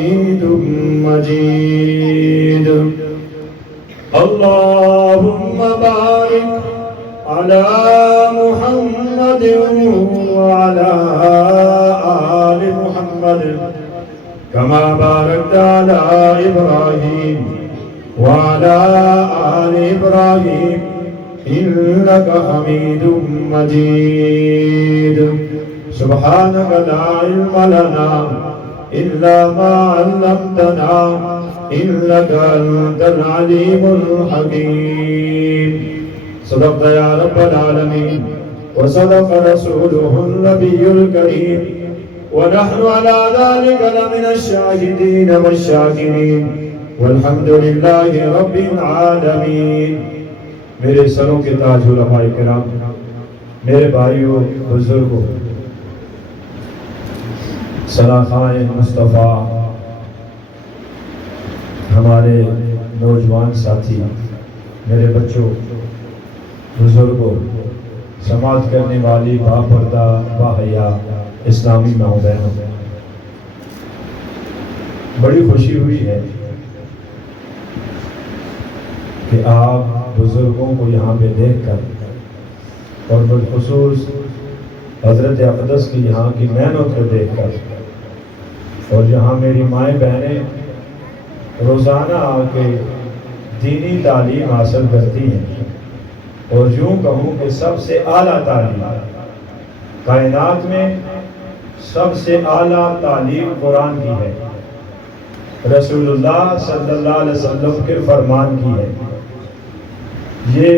حميد مجيد اللهم بارك على محمد وعلى آل محمد كما باركت على إبراهيم وعلى آل إبراهيم إنك حميد مجيد سبحانك لا علم لنا إلا ما علمتنا إنك أنت العليم الحكيم صدقت يا رب العالمين وصدق رسوله النبي الكريم ونحن على ذلك لمن الشاهدين والشاكرين والحمد لله رب العالمین۔ میرے سروں کے تاج علماء کرام، میرے بھائیوں بزرگوں، سلاخان مصطفیٰ، ہمارے نوجوان ساتھی، میرے بچوں، بزرگوں، سماعت کرنے والی باپردہ باحیا اسلامی ماؤں بہنوں، بڑی خوشی ہوئی ہے کہ آپ بزرگوں کو یہاں پہ دیکھ کر اور بالخصوص حضرت اقدس کی یہاں کی محنت کو دیکھ کر، اور یہاں میری مائیں بہنیں روزانہ آ کے دینی تعلیم حاصل کرتی ہیں، اور یوں کہوں کہ سب سے اعلیٰ تعلیم کائنات میں، سب سے اعلیٰ تعلیم قرآن کی ہے، رسول اللہ صلی اللہ علیہ وسلم کے فرمان کی ہے۔ یہ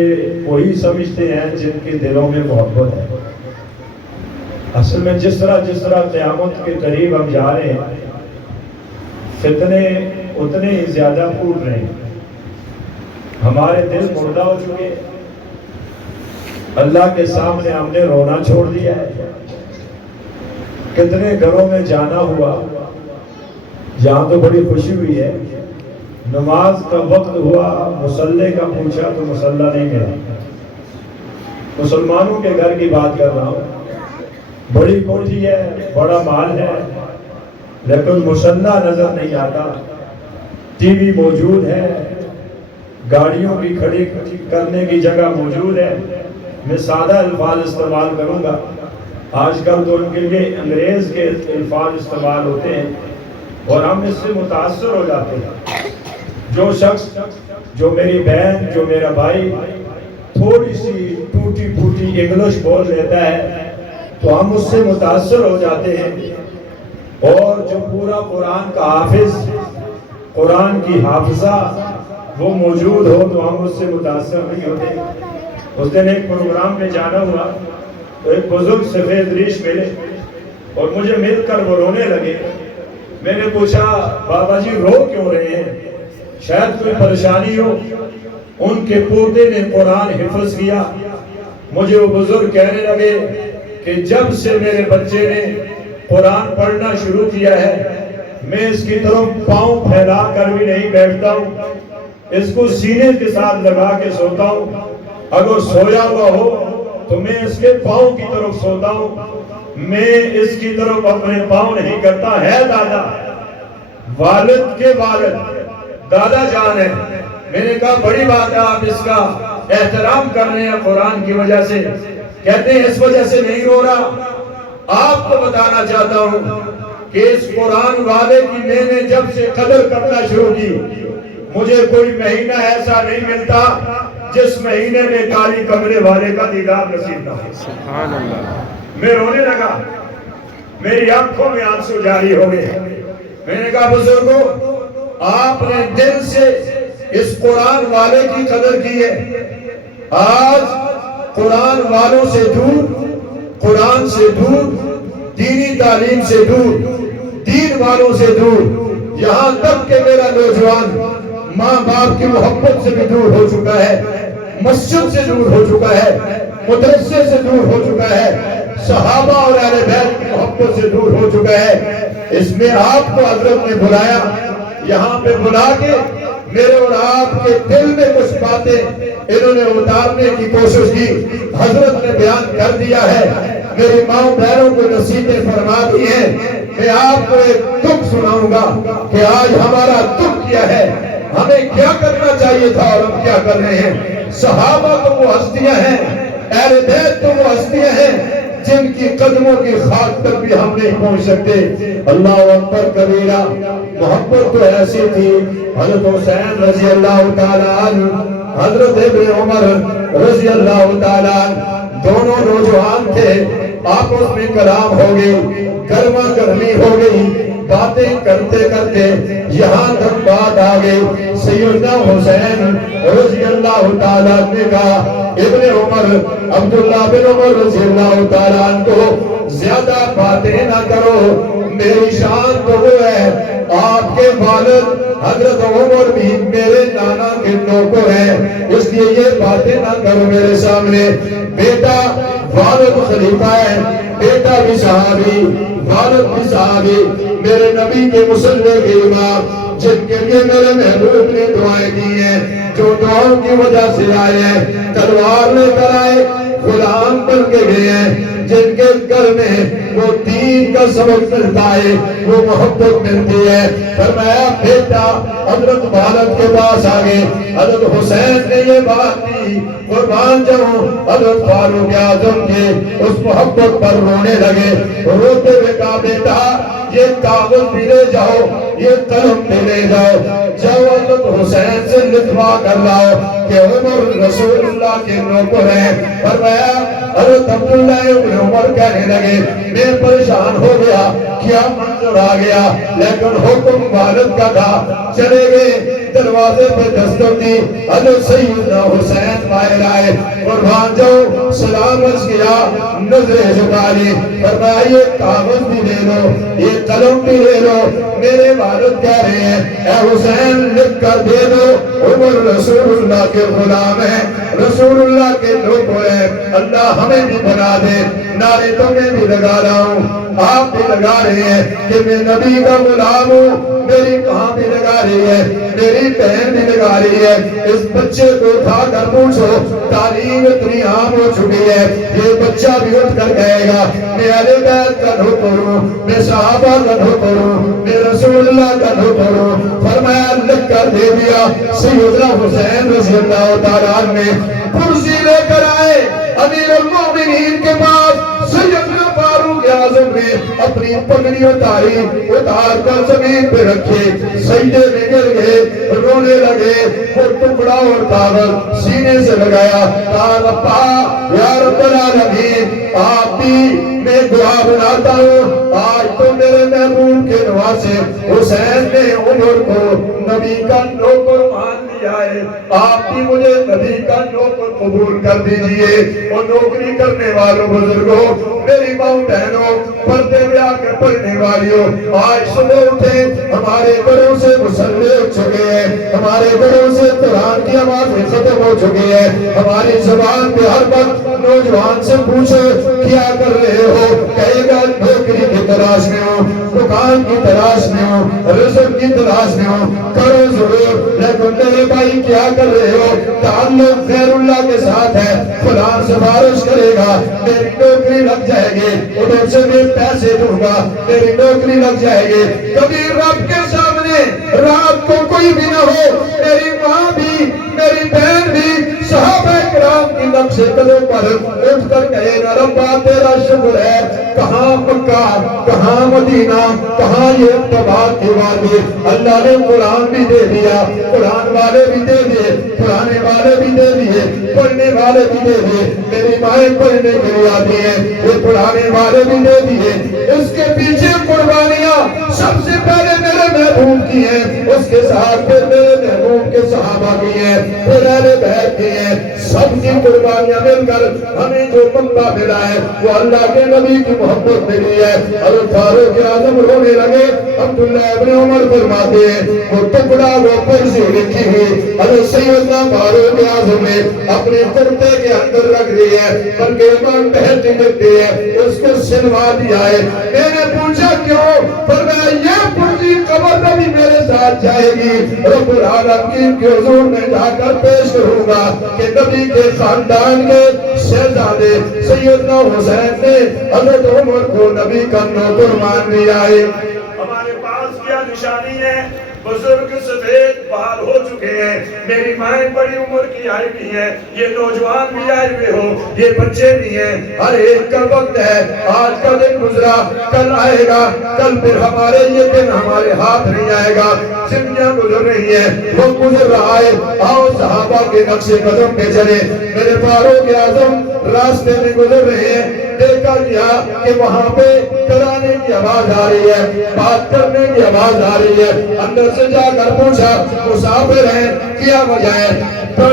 وہی سمجھتے ہیں جن کے دلوں میں محبت ہے۔ اصل میں جس طرح قیامت کے قریب ہم جا رہے ہیں، فتنے اتنے ہی زیادہ پھوٹ رہے ہیں، ہمارے دل مردہ ہو چکے، اللہ کے سامنے ہم نے رونا چھوڑ دیا ہے۔ کتنے گھروں میں جانا ہوا، یہاں تو بڑی خوشی ہوئی ہے، نماز کا وقت ہوا، مصلے کا پوچھا تو مصلہ نہیں ملا۔ مسلمانوں کے گھر کی بات کر رہا ہوں، بڑی کوٹھی ہے، بڑا مال ہے، لیکن مصلہ نظر نہیں آتا۔ ٹی وی موجود ہے، گاڑیوں کی کھڑی کرنے کی جگہ موجود ہے۔ میں سادہ الفاظ استعمال کروں گا، آج کل تو ان کے لیے انگریز کے الفاظ استعمال ہوتے ہیں اور ہم اس سے متاثر ہو جاتے ہیں۔ جو شخص، جو میری بہن، جو میرا بھائی تھوڑی سی ٹوٹی پھوٹی انگلش بول لیتا ہے تو ہم اس سے متاثر ہو جاتے ہیں، اور جو پورا قرآن کا حافظ، قرآن کی حافظہ وہ موجود ہو تو ہم اس سے متاثر نہیں ہوتے۔ اس دن ایک پروگرام میں جانا ہوا تو ایک بزرگ سفید ریش ملے اور مجھے مل کر وہ رونے لگے۔ میں نے پوچھا بابا جی رو کیوں رہے ہیں؟ شاید کوئی پریشانی ہو۔ ان کے پوتے نے قرآن حفظ کیا۔ مجھے وہ بزرگ کہنے لگے کہ جب سے میرے بچے نے قرآن پڑھنا شروع کیا ہے، میں اس کی طرف پاؤں پھیلا کر بھی نہیں بیٹھتا ہوں، اس کو سینے کے ساتھ لگا کے سوتا ہوں۔ اگر سویا ہوا ہو تو میں اس کے پاؤں کی طرف سوتا ہوں، میں اس کی طرف اپنے پاؤں نہیں کرتا۔ ہے دادا، والد کے والد دادا جان ہے۔ میں نے کہا بڑی بات ہے، آپ اس کا احترام کر رہے ہیں قرآن کی وجہ سے۔ کہتے ہیں اس وجہ سے نہیں رو رہا، آپ کو بتانا چاہتا ہوں کہ اس قرآن والے کی میں نے جب سے قدر کرنا شروع کی، مجھے کوئی مہینہ ایسا نہیں ملتا جس مہینے میں کالی کمرے والے کا دیدار نصیب نہ ہو۔ سبحان اللہ۔ میں رونے لگا، میری آنکھوں میں آنسو جاری ہو گئے۔ میں نے کہا بزرگوں، آپ نے دل سے اس قرآن والے کی قدر کی ہے۔ آج قرآن والوں سے دور، قرآن سے دور، دینی تعلیم سے دور، دین والوں سے دور، یہاں تک کہ میرا نوجوان ماں باپ کی محبت سے بھی دور ہو چکا ہے، مسجد سے دور ہو چکا ہے، مدرسے سے دور ہو چکا ہے، صحابہ اور اہل بیت کی محبت سے دور ہو چکا ہے۔ اس میں آپ کو حضرت نے بلایا، یہاں پہ بلا کے میرے اور آپ کے دل میں کچھ باتیں انہوں نے اتارنے کی کوشش کی، حضرت نے بیان کر دیا ہے۔ میری ماں بہنوں کو نصیحتیں فرما دی ہیں. میں آپ کو ایک دکھ سناؤں گا کہ آج ہمارا دکھ کیا ہے, ہمیں کیا کرنا چاہیے تھا اور ہم کیا کر رہے ہیں. صحابہ تو وہ ہستیاں ہیں, اہل بیت تو وہ ہستیاں ہیں جن کی قدموں کی خاک تک بھی ہم نہیں پہنچ سکتے. اللہ اکبر کبیرہ. محبت تو ایسی تھی. حضرت حسین رضی اللہ تعالیٰ عنہ, حضرت ابن عمر رضی اللہ تعالیٰ عنہ, دونوں نوجوان تھے. آپس میں کلام ہو گئی, گرما گرمی ہو گئی, باتیں کرتے کرتے یہاں تک بات آ گئی. سیدنا حسین رضی اللہ تعالیٰ نے کہا, ابن عمر عبداللہ بن عمر رضی اللہ تعالیٰ عنہ کو زیادہ باتیں نہ کرو, میری شان تو وہ ہے, آپ کے والد حضرت عمر بھی میرے نانا کے نوکر ہیں, اس لیے یہ باتیں نہ کرو میرے سامنے. بیٹا والد خلیفہ ہے, بیٹا بھی صحابی, والد بھی صحابی, میرے نبی کے مصلی کے امام, جن کے لیے میرے محبوب نے دعائیں دی ہیں, جو دعاؤں کی وجہ سے آئے ہیں, تلوار لے کر آئے, غلام بن کے گئے ہیں, جن کے گھر میں وہ دین کا سبق ملتا ہے, وہ محبت ملتی ہے. فرمایا بیٹا حضرت والد کے پاس آگے. حضرت حسین نے یہ بات دی, قربان جاؤں حضرت فاروق اعظم کے اس محبت پر رونے لگے. روتے ہوئے کہا بیٹا یہ کاغذ بھی لے جاؤ, یہ قلم بھی لے جاؤ, جاؤ حضرت حسین سے لکھوا کر لاؤ کہ عمر رسول اللہ کے نوکر ہیں. فرمایا حضرت عبداللہ ابن عمر کہنے لگے میں پریشان ہو گیا, کیا منظر آ گیا, لیکن حکم والد کا تھا. چلے گئے, دروازے پہ دستک دی, حضرت سیدنا حسین باہر آئے, قربان جاؤ سلام عرض کیا, نظریں جھکا لی. فرمایا یہ کاغذ بھی لے لو, یہ قلم بھی لے لو, میرے والد کہہ رہے ہیں اے حسین لکھ کر دے دو, عمر رسول اللہ کے غلام ہیں, رسول اللہ کے لوگ ہیں, اللہ ہمیں بھی بنا دے. نعرے تو میں بھی لگا رہا ہوں, آپ بھی لگا رہے ہیں کہ میں نبی کا غلام ہوں. میری کہاں بھی لگا رہی ہے, میری بہن بھی لگا رہی ہے. اس بچے کو اٹھا کر پوچھو, تعلیم اتنی عام ہو چکی ہے, یہ بچہ بھی اٹھ کر کہے گا میں اہل بیت کا نوکر ہوں, میں صحابہ کا نوکر ہوں, میں رسول اللہ کا نوکر ہوں. فرمایا لکھ کر دے دیا. سیدنا حسین رضی اللہ تعالیٰ عنہ نے کرسی لے کر آئے امیر المومنین کے پاس. سیدنا فاروق اعظم نے اپنی پگڑی اتار کر زمین پہ رکھے, سجدے میں گر گئے, رونے لگے. وہ ٹکڑا اور کاغذ سینے سے لگایا, کہا ربا یا رب العالمین, آپ بھی میں دعا بناتا ہوں, آج تو میرے محبوب کے نواسے حسین نے عمر کو نبی کا نوکر مان لیا ہے, آپ بھی مجھے نبی کا نوکر قبول کر دیجئے. اور نوکری کرنے والوں بزرگوں, میری ماں بہنوں, پردے میں آ کر پڑھنے والیوں, آج صبح اٹھے, ہمارے گھروں سے مصلی اٹھ چکے ہیں, ہمارے گھروں سے قرآن کی آوازیں ختم ہو چکی ہے. ہماری زبان پہ ہر وقت نوجوان سے پوچھو کیا کر رہے ہو, کہے گا نوکری کی تلاش میں ہوں, دکان کی تلاش میں ہوں, رزق کی تلاش میں ہوں. کرو ضرور, لیکن میرے بھائی کیا کر رہے ہو, تعلق غیر اللہ کے ساتھ ہے, فلان سفارش کرے گا, میری نوکری لگ جائے گی, ادھر سے میں پیسے دوں گا, میری نوکری لگ جائے گی. کبھی رب کے سامنے رات کو کوئی بھی نہ ہو, میری ماں بھی, میری بہن بھی, صحابہ کرام کی نقش قدم پر اٹھ کر کہے گا ربا تیرا شکر ہے, کہاں مکہ, کہاں مدینہ, کہاں یہ اتباع کی وادی. اللہ نے قرآن بھی دے دیا, قرآن والے بھی دے دیے, پڑھانے والے بھی دے دیے, پڑھنے والے بھی دے دیے. میری مائیں پڑھنے کے لیے آتی ہیں, یہ پڑھانے والے بھی دے دیے. اس کے پیچھے قربانیاں سب سے پہلے میرے محبوب کی ہیں, اس کے ساتھ پھر میرے محبوب کے صحابہ کی ہیں, پھر اہل بیت کی ہیں. سب کی قربانیاں مل کر ہمیں جو منبع ملا ہے وہ اللہ کے نبی کی محبت ملی ہے. حضرت فاروق اعظم رونے لگے. عبداللہ ابن عمر فرماتے ہیں وہ ٹکڑا وہ پرزی لکھی ہوئی حضرت سیدنا فاروق اعظم نے اپنے کرتے کے اندر رکھ دی ہے, بلکہ امام بہتی کرتی ہے, اس کو سلوا دیا ہے. میں نے پوچھا کیوں, فرمایا یہ پرزی قبر میں بھی میرے ساتھ جائے گی, رب العالمین کے حضور میں جا کر پیش کروں گا کہ نبی کے خاندان کے شہزادے سیدنا حسین نے حضرت عمر کو نبی کا نوکر مان لیا ہے۔ ہمارے پاس کیا نشانی ہے؟ بزرگ سفید بال ہو چکے ہیں، میری مائیں بڑی عمر کی آئی بھی ہیں، یہ نوجوان بھی آئے ہوئے ہو، یہ بچے بھی ہیں، ہر ایک کا وقت ہے، آج کا دن گزرا کل آئے گا، کل پھر ہمارے یہ دن ہمارے ہاتھ نہیں آئے گا، زندگیاں گزر رہی ہیں، وہ گزر رہا ہے، آؤ صحابہ کے نقش قدم پہ چلے، میرے فاروق اعظم راستے میں گزر رہے ہیں، دیکھا گیا کہ وہاں پہ کرانے کی آواز آ رہی ہے، بات کرنے کی آواز آ رہی ہے، اندر سے جا کر پوچھا مسافر ہیں کیا وجہ ہے؟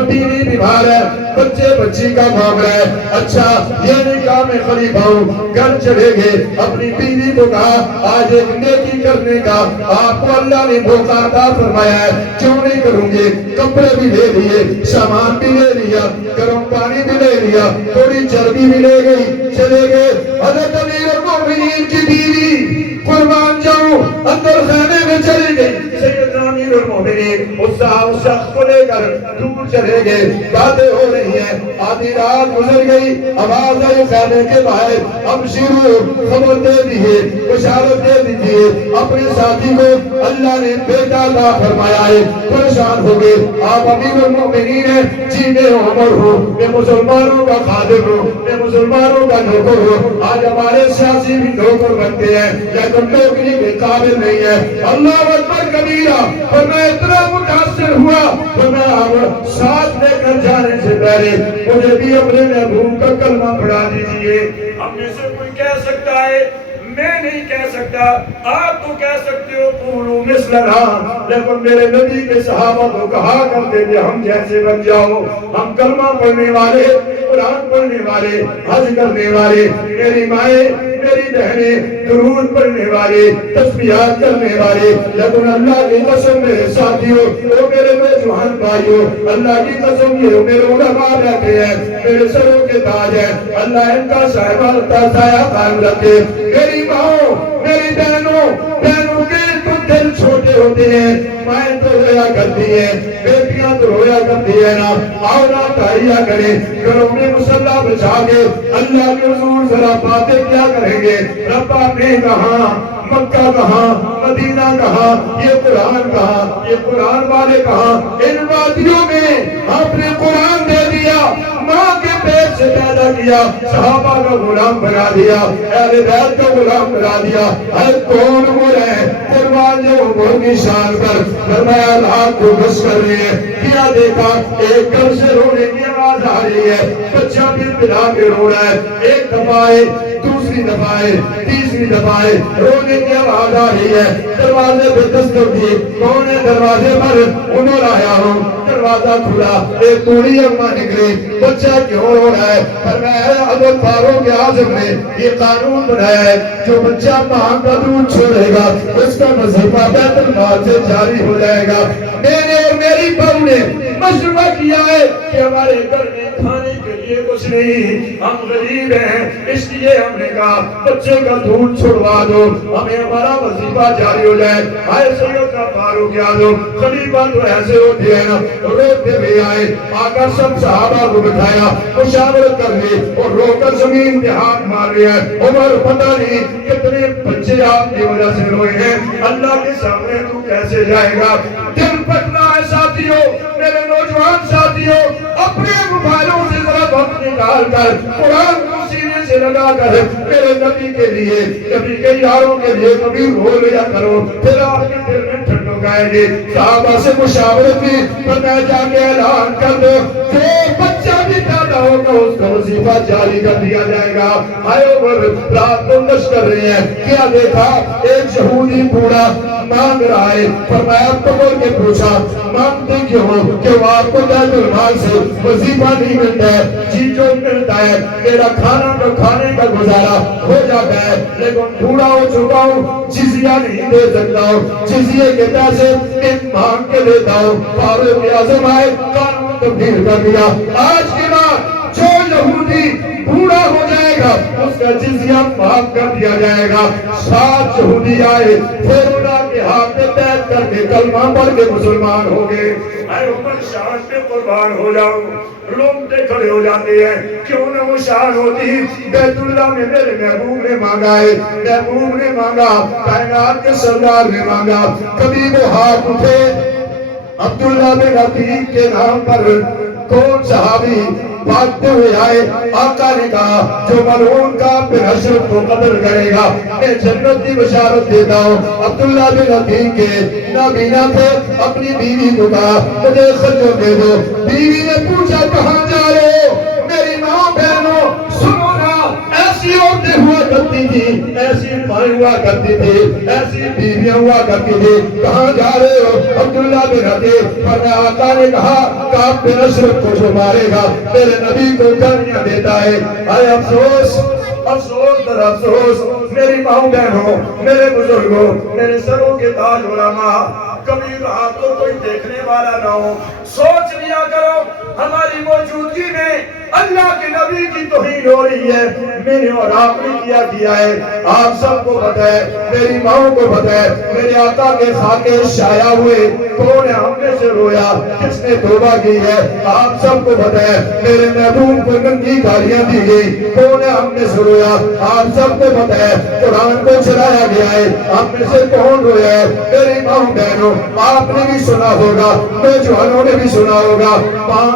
بیوی بیمار ہے، بچے بچی کا معاملہ ہے، اچھا یہ نکاح میں خلیفہ ہوں، گھر چلے گئے، اپنی بیوی کو کہا آج ایک نیکی کرنے کا آپ کو اللہ نے موقع عطا فرمایا ہے، کیوں نہیں کروں گے؟ کپڑے بھی لے لیے، سامان بھی لے لیا، گرم پانی بھی لے لیا، تھوڑی چربی بھی لے گئی، چلے گئے، حضرت امیر المومنین کی بیوی قربان جاؤں اندر خیمے میں چلی گئی، سیدنا امیر المومنین اس شخص کو لے کر دور چلے گئے، باتیں ہو رہی ہیں، آدھی رات گزر گئی، آواز آئی خیمے کے باہر، اب شروع خبر دے دیئے، بشارت دے دیجئے، اپنے ساتھی کو اللہ نے بیٹا عطا فرمایا ہے، پریشان ہو گئے، آپ امیر المومنین ہیں، جی میں عمر ہوں، میں مسلمانوں کا خادم ہوں، میں مسلمانوں کا نوکر ہوں، آج ہمارے سیاسی بھی نوکر بنتے ہیں، لیکن نوکری کے قابل نہیں ہے، اللہ اکبر کبیرہ، اور میں اتنا متاثر ہوا، اور میں اب ساتھ لے کر جانے سے پہلے مجھے بھی اپنے محبوب کا کلمہ پڑھا دیجئے۔ ہم میں سے کوئی کہہ سکتا ہے میں نہیں کہہ سکتا، آپ تو کہہ سکتے ہو قولوا مثلنا، لیکن میرے نبی کے صحابہ تو کہا کرتے تھے ہم جیسے بن جاؤ، ہم کلمہ پڑھنے والے، قرآن پڑھنے والے، حج کرنے والے، میری مائیں میری بہنیں درود پڑھنے والے، تسبیحات کرنے والے، لیکن اللہ کی قسم میرے ساتھیوں، وہ میرے نوجوان بھائیوں، اللہ کی قسم یہ میرے علماء بیٹھے ہیں، میرے سروں کے تاج ہیں، اللہ ان کا سایہ قائم رکھے، میری ماں میری بہنوں کے تو دل چھوٹے ہوتے ہیں، مائیں تو رویا کرتی ہیں، بیٹیاں تو رویا کرتی ہیں نا، آؤ نا تاریہ کریں، گھروں میں مسلح بچھا کے اللہ کے حضور ذرا باتیں کیا کریں گے؟ رب آپ نے کہاں، مکہ کہاں، مدینہ کہاں، یہ قرآن کہاں، یہ قرآن والے کہاں، ان وادیوں میں آپ نے قرآن دے دیا، ماں کے پیٹ سے پیدا کیا، صحابہ کا غلام بنا دیا، اہل بیت کا غلام بنا دیا، ہر کون عمر ہے قربان جو عمر کی شان پر فرمایا رات کو بس کر رہے ہیں، کیا دیکھا ایک گھر سے رونے کی آواز آ رہی ہے، بچہ بھی بلا کے رو رہا ہے، ایک دفعہ ہے دوسری دفعہ ہے تیسری دفعہ ہے، رونے کی آواز آ رہی ہے، دروازے پہ دستک دی، کون ہے دروازے پر؟ عمر آیا ہوں، دروازہ کھلا، ایک بوڑھی اماں نکلی، بچہ کیوں رو رہا ہے؟ فرمایا حضرت فاروق اعظم نے یہ قانون بنایا ہے جو بچہ ماں کا دودھ چھوڑے گا اس کا وظیفہ بیت المال سے جاری ہو جائے گا، میں نے اور میری بہو نے مشورہ کیا ہے کہ ہمارے گھر میں کھانے کے لیے کچھ نہیں، ہم غریب ہیں، اس لیے ہم نے کہا بچے کا دودھ چھڑوا دو، ہمیں ہمارا وظیفہ جاری ہو جائے۔ آئے سیدنا فاروق اعظم خلیفہ تو ایسے ہوتے ہیں نا، روتے بھی آئے، آ کر سب صحابہ کو بٹھایا، مشاورت کر لی اور رو کر زمین پہ ہاتھ مار لیا، عمر پتہ نہیں کتنے بچے آپ کی وجہ سے روئے ہیں، اللہ کے سامنے تو کیسے جائے گا؟ دل پھٹنا ہے ساتھیوں، میرے نوجوان ساتھیوں، اپنے موبائلوں سے ذرا وقت نکال کر قرآن کو سینے سے لگا کر میرے نبی کے لیے، نبی کے یاروں کے لیے کبھی رو لیا کرو، پھر آپ کے دل میں ٹھنڈک آئے گی۔ صحابہ سے مشاورت کی، پر میں جا کے اعلان کر دو جو بچہ بھی پیدا ہوگا اس کا وظیفہ جاری کر دیا جائے گا۔ آئے عمر رات کو نش کر رہے ہیں، کیا دیکھا ایک یہودی بوڑھا مانگ رہا ہے، فرمایا پکڑ کے پوچھا مانگتے کیوں ہو؟ کہ وہ آپ کو بیت المال سے وظیفہ نہیں ملتا ہے؟ جی جو ملتا ہے میرا کھانے کا گزارا ہو جاتا ہے، لیکن بوڑھا ہو چکا ہوں، جزیہ نہیں دے سکتا ہوں، جزیے کے پیسے مانگ کے دیتا ہوں۔ فاروق اعظم آئے، قانون تبدیل کر دیا، آج کے بعد جو یہودی بوڑھا ہو جائے گا اس کا جزیہ معاف کر دیا جائے گا۔ 7 یہودی آئے، پھر انہوں کے ہاتھ میں بیعت کر کے کلمہ پڑھ کے مسلمان ہو گئے. اے عمر شان پہ قربان ہو جاؤ. رومتے کھڑے ہو جاتے ہیں. کیوں نہ وہ شان ہوتی؟ بیت اللہ میں میرے محبوب نے مانگا ہے. محبوب نے مانگا, کائنات کے سردار نے مانگا. کبھی وہ ہاتھ اٹھے عبداللہ بن عتیق کے نام پر. کون صحابی بھاگتے ہوئے آئے؟ آقا نے کہا جو ملعون کا پھر حشرت کو قتل کرے گا میں جنت کی بشارت دیتا ہوں. عبداللہ بن عتیق کے نابینا تھے. اپنی بیوی کو کہا مجھے خجر دے دو. بیوی نے پوچھا کہاں جا رہے ہو؟ میری ماں بہنوں سنو نا, ایسی عورتیں ہوا کرتی تھی, ایسی مائیں ہوا کرتی تھی, ایسی بیویاں ہوا کرتی تھی. کہاں جا رہے ہو؟ عبداللہ بن عتیق. فرمایا آقا نے کہا کعب بن اشرف کو جو مارے گا میرے نبی کو گالیاں دیتا ہے. اے افسوس افسوس در افسوس میری ماں بہنوں, میرے بزرگوں, میرے سروں کے تاج علماء, کبھی رات کو کوئی دیکھنے والا نہ ہو. سوچ لیا کرو ہماری موجودگی میں اللہ کے نبی کی توہین ہو رہی ہے. میں نے اور آپ نے کیا ہے. آپ سب کو پتہ ہے, میری ماں کو پتہ ہے. میرے آقا کے خاکے شائع ہوئے, کون نے ہم میں سے رویا, کس نے توبہ کی ہے, آپ سب کو پتہ ہے. میرے محبوب کو ننگی گالیاں دی گئی, کون نے ہم میں سے رویا, آپ سب کو پتہ ہے. قرآن کو چلایا گیا ہے, ہم میں سے کون رویا ہے؟ میری ماں بہنوں آپ نے بھی سنا ہوگا, نوجوانوں نے بھی سنا ہوگا.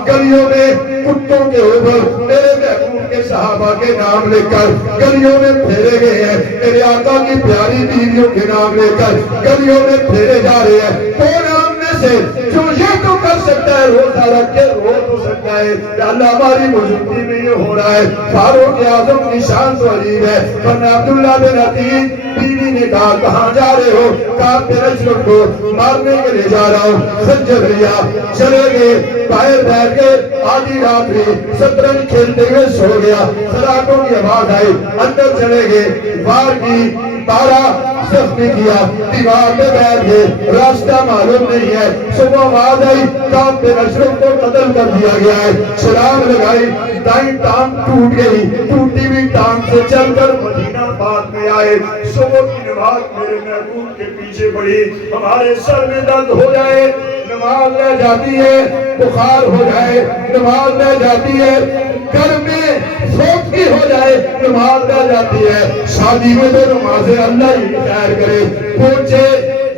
گلیوں میں کتوں کے اوپر میرے محبوب کے صحابہ کے نام لے کر گلیوں میں پھیرے گئے ہیں. میرے آقا کی پیاری بیویوں کے نام لے کر گلیوں میں پھیرے جا رہے ہیں. کون ہم میں سے جو یہ تو کر سکتا ہے روزہ رکھ کے رو تو سکتا ہے کہ اللہ ہماری موجودگی میں یہ ہو رہا ہے. فاروق اعظم کی شان تو عجیب ہے. ورنہ عبداللہ بن عتیق بیوی نے کہا کہاں جا رہے ہو؟ کعب بن اشرف کو مارنے کے لیے جا رہا ہوں. خنجر لیا, چلے گئے, باہر بیٹھ کے آدھی رات میں شطرنج کھیلتے ہوئے سو گیا. سراٹوں کی آواز آئی, اندر چلے گئے, وار کی 12 زخمی کیا, دیوار پہ بیٹھ گئے, راستہ معلوم نہیں ہے. صبح آواز آئی کعب بن اشرف کو قتل کر دیا گیا ہے. چھلانگ لگائی, دائیں ٹانگ ٹوٹ گئی, ٹوٹی ہوئی ٹانگ سے چل کر مدینہ پاک میں آئے. صبح کی نماز میرے محبوب کے پیچھے پڑی. ہمارے سر میں درد ہو جائے نماز رہ جاتی ہے, بخار ہو جائے نماز رہ جاتی ہے, گھر میں سوچتی ہو جائے نماز رہ جاتی ہے. شادی میں تو نمازیں اللہ ہی خیر کرے. پوچھے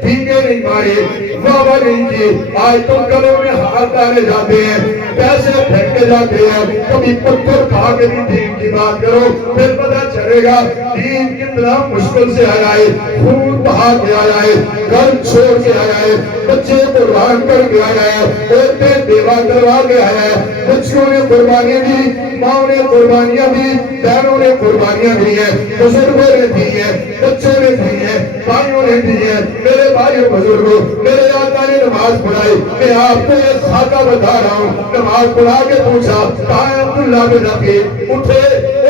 بھیگے نہیں مارے, بابا نہیں کی, آج تو گھروں میں ہاتھ ڈالے جاتے ہیں, پیسے پھینکے جاتے ہیں. کبھی پتھر کھا کے بھی دین کی بات کرو, پھر پتہ چلے گا دین کتنا مشکل سے آیا ہے. خون بہا کے آیا ہے, گھر چھوڑ کے آیا ہے, بچے قربان کر کے آیا ہے, عورتیں بیوہ کروا کے آیا ہے. بچوں نے قربانیاں دی, ماں نے قربانیاں دی, بہنوں نے قربانیاں دی ہیں, بزرگوں نے دی ہیں, بچوں نے دی ہیں, بھائیوں نے دی ہیں. میرے بھائیوں بزرگوں, میرے آقا نے نماز پڑھائی. میں آپ کو ایک خاکہ بتا رہا ہوں. نماز پڑھا کے پوچھا کہاں ہے عبداللہ بن عتیق؟ اٹھے,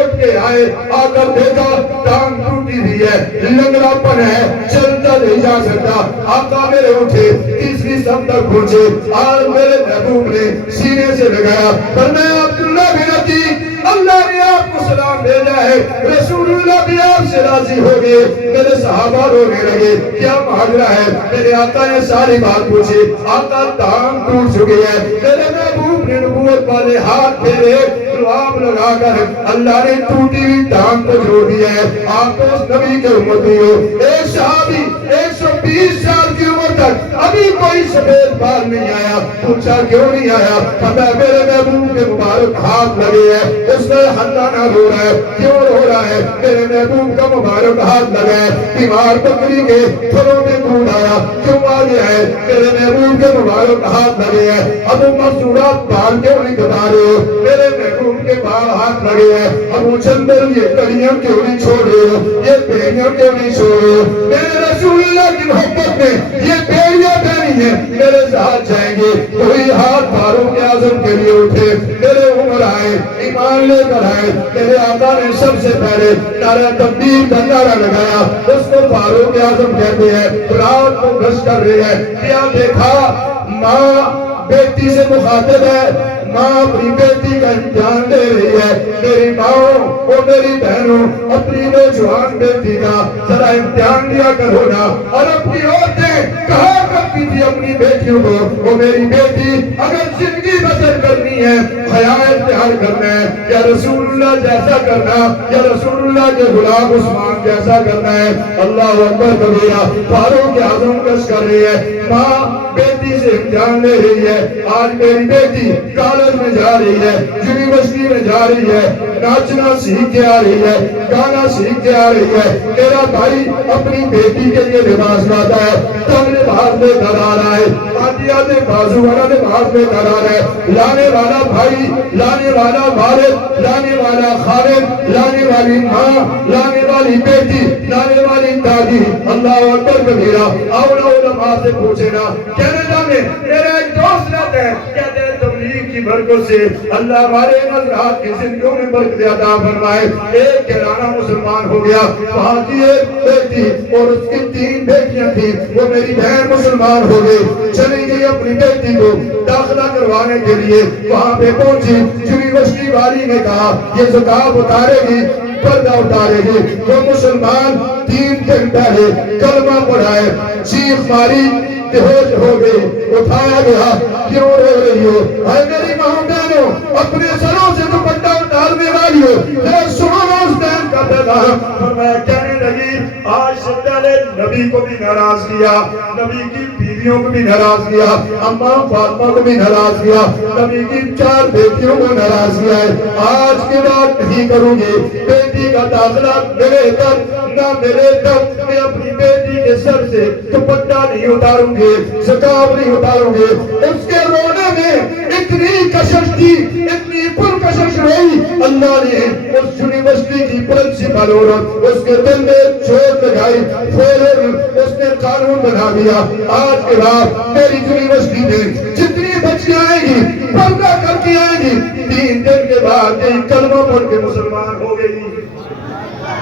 اٹھ کے آئے, آ کر دیکھا ٹانگ ٹوٹی دی ہے, لنگڑا پن ہے, چلتا نہیں جا سکتا. آقا میرے اٹھے, تیسری سب تک پہنچے. آج میرے محبوب نے سینے سے لگایا, فرمایا عبداللہ بن عتیق اللہ نے آپ کو سلام بھیجا ہے, رسول اللہ بھی آپ سے راضی ہو گئے. میرے صحابہ رونے لگے, کیا ماجرا ہے؟ میرے آقا نے ساری بات پوچھی. آقا ٹانگ ٹوٹ چکی ہے. میرے محبوب نے نبوت والے ہاتھ پھیرے, لعاب لگا کر اللہ نے ٹوٹی ہوئی ٹانگ کو جوڑ دیا ہے. آپ تو اس نبی کے امتی ہو. ایک صحابی 120 سال کی عمر تک ابھی کوئی سفید بال نہیں آیا. پوچھا کیوں نہیں آیا؟ فرمایا میرے محبوب کے مبارک ہاتھ لگے ہیں, اس میں ہنگانا رو رہا ہے. کیوں رو رہا ہے؟ میرے محبوب کا مبارک ہاتھ لگا ہے. بیمار بکری کے تھنوں میں دودھ آیا, کیوں آ گیا ہے؟ میرے محبوب کے مبارک ہاتھ لگے ہیں. ابو منصورات بال کیوں نہیں بتا رہے ہو؟ میرے محبوب کے بال ہاتھ لگے ہیں. ابو چندر یہ کڑیاں کیوں نہیں چھوڑ رہے ہو؟ یہ بیڑیاں کیوں نہیں چھوڑ رہے ہو؟ میرے رسول اللہ کی محبت میں یہ بیڑیاں پہنی ہیں, میرے ساتھ جائیں گے. کوئی ہاتھ فاروق اعظم کے لیے اٹھے. میرے عمر آئے, ایمان لے کر آئے. میرے آقا نے سب سے پہلے نعرہ تکبیر کا نعرہ لگایا. اس کو فاروق اعظم کہتے ہیں. رات کو گشت کر رہے ہیں. کیا دیکھا؟ ماں بیٹی سے مخاطب ہے, ماں اپنی بیٹی کا امتحان دے رہی ہے. میری ماں اور میری بہنوں, اپنی نوجوان بیٹی کا ذرا امتحان دیا کرو نا. اور اپنی عورتیں کہا کرتی کی تھی اپنی بیٹیوں کو، وہ میری بیٹی اگر زندگی بسر کرنی ہے، حیا اختیار کرنا ہے، یا رسول اللہ جیسا کرنا، یا رسول اللہ کے غلام عثمان جیسا کرنا ہے۔ اللہ اکبر کبیرہ۔ فاروق اعظم کش کر رہی ہے، ماں بیٹی سے امتحان لے رہی ہے۔ آج میری بیٹی کالج میں جا رہی ہے، یونیورسٹی میں جا رہی ہے، ناچنا سیکھ کے آ رہی ہے، گانا سیکھ کے آ رہی ہے۔ میرا بھائی اپنی بیٹی کے لیے لباس لاتا ہے، تب لباس لے کر آ رہا ہے، آدھی آدھے بازو والا لباس لے کر آ رہا ہے۔ لانے والا بھائی، لانے والا والد، لانے والا خالد، لانے والی ماں، لانے والی بیٹی، لانے والی دادی۔ اللہ اکبر کبیرہ۔ اولا علماء سے پوچھے نا، کینیڈا میں میرا ایک دوست رہتا ہے، کہتے ہیں تبلیغ کی برکت سے اللہ ہمارے حضرات کی زندگیوں میں برکت عطا فرمائے۔ ایک گھرانہ مسلمان ہو گیا، وہاں کی ایک بیٹی اور اس کی 3 بیٹیاں تھیں، وہ میری بہن مسلمان ہو گئی، چلی گئی اپنی بیٹی کو داخلہ کروانے کے لیے، وہاں پہ پہنچی، یونیورسٹی والی نے کہا یہ زکات اتارے گی، پردہ اتارے گی۔ وہ مسلمان 3 دن پہلے کلمہ پڑھائے، چیخ ماری، بے ہوش ہو گئی، اٹھایا گیا، کیوں رو رہی ہو؟ اے میری ماں بہنوں، اپنے سروں سے دوپٹہ اتارنے والی ہو، ذرا سنو اس بہن کا پیغام۔ فرمایا، کہنے لگی آج سے پہلے نبی کو بھی ناراض کیا، نبی کی بیویوں کو بھی ناراض کیا، اماں فاطمہ کو بھی ناراض کیا، نبی کی 4 بیٹیوں کو ناراض کیا ہے، آج کے بعد نہیں کروں گی۔ بیٹی کا داخلہ ملے تب نہ ملے تب میں اپنی بیٹی کے سر سے دوپٹہ نہیں اتاروں گی، زکات نہیں اتاروں گی۔ اس کے رونے میں اتنی کشش تھی، اتنی پرکشش رہی، اللہ نے اس یونیورسٹی کی پرنسپل عورت اس کے دل میں چوٹ لگائی، پھر اس نے قانون بنا دیا، آج کے بعد میری یونیورسٹی میں جتنی بچیاں آئیں گی پردہ کر کے آئیں گی۔ 3 دن کے بعد یہ کلمہ پڑھ کے مسلمان ہو گئی۔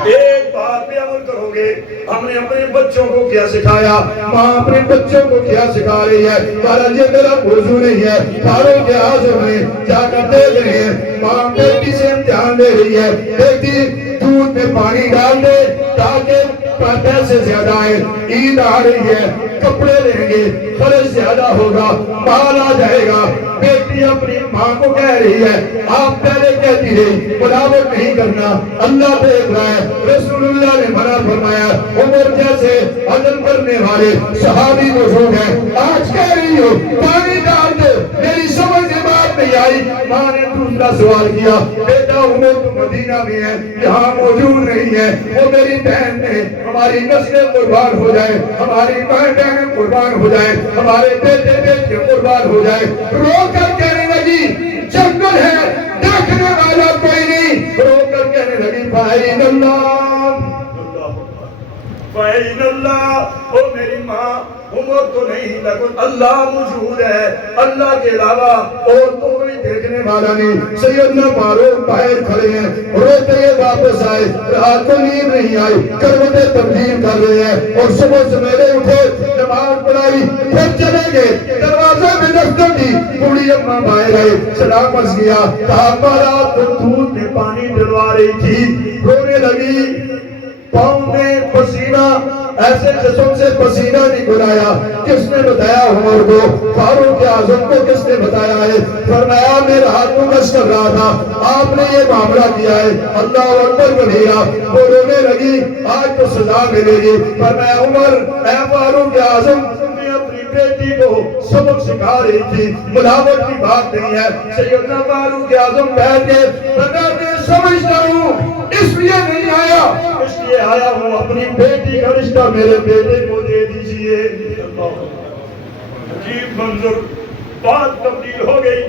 ایک بات پہ عمل کرو گے۔ ہم نے اپنے بچوں کو کیا سکھایا، ماں اپنے بچوں کو کیا سکھا رہی ہے؟ مہاراج یہ میرا موضوع نہیں ہے، فاروق اعظم میں جا کر دیکھ رہے ہیں، ماں بیٹی سے امتحان لے رہی ہے، بیٹی دودھ میں پانی ڈال دے تاکہ پیسے زیادہ آئے، عید آ رہی ہے، کپڑے لیں گے، خرچ زیادہ ہوگا، مال آ جائے گا۔ بیٹی اپنی ماں کو کہہ رہی ہے، آپ پہلے کہتی رہی ملاوٹ نہیں کرنا، اللہ دیکھ رہا ہے۔ رسول اللہ نے منع فرمایا، عمر جیسے عزم کرنے والے صحابی بزرگ ہیں، آج کہہ رہی ہو پانی ڈال دو، میری سمجھ میں بات نہیں آئی۔ ماں نے دوسرا سوال کیا، بیٹا عمر تو مدینہ میں ہے، یہاں موجود نہیں ہے، وہ میری بہن نے ہماری نسلیں قربان ہو جائے، ہماری مائیں بہنیں قربان ہو جائے، ہمارے بیٹے بیٹے قربان ہو جائے۔ رو کر کہنے لگی جنگل ہے، دیکھنے والا کوئی نہیں، رو کر کہنے لگی فَإِنَ اللہ، او میری ماں عمر تو نہیں لیکن اللہ موجود ہے، اللہ کے علاوہ اور تو کوئی دیکھنے والا نہیں۔ سیدنا فاروق باہر کھڑے ہیں، روتے ہوئے واپس آئے، رات کو نیند نہیں آئی، کروٹیں تبدیل کر رہے ہیں، اور صبح سویرے اٹھے، نماز پڑھائی، پھر چلے گئے، دروازے میں دستک دی، بوڑھی اماں باہر آئی، سلام عرض کیا، کہا مالا تو دودھ میں پانی ڈلوا رہی تھی، رونے لگی، پاؤں میں پسینہ، ایسے جسم سے پسینہ نکل آیا، کس نے بتایا عمر کو؟ فاروق اعظم کو کس نے بتایا ہے؟ فرمایا میں رات کو مشق کر رہا تھا، آپ نے یہ معاملہ کیا ہے۔ اللہ اکبر کبیرہ۔ وہ رونے لگی، آج تو سزا ملے گی۔ فرمایا عمر، اے فاروق اعظم، میں اپنی بیٹی کو سبق سکھا رہی تھی، ملاوٹ کی بات نہیں ہے۔ سیدنا فاروق اعظم بیٹھ کے فرمایا میں سمجھتا ہوں، اس لیے نہیں آیا، اس لیے آیا ہوں اپنی بیٹی کا رشتہ میرے بیٹے کو دے دیجئے۔ عجیب منظر، بات تبدیل ہو گئی،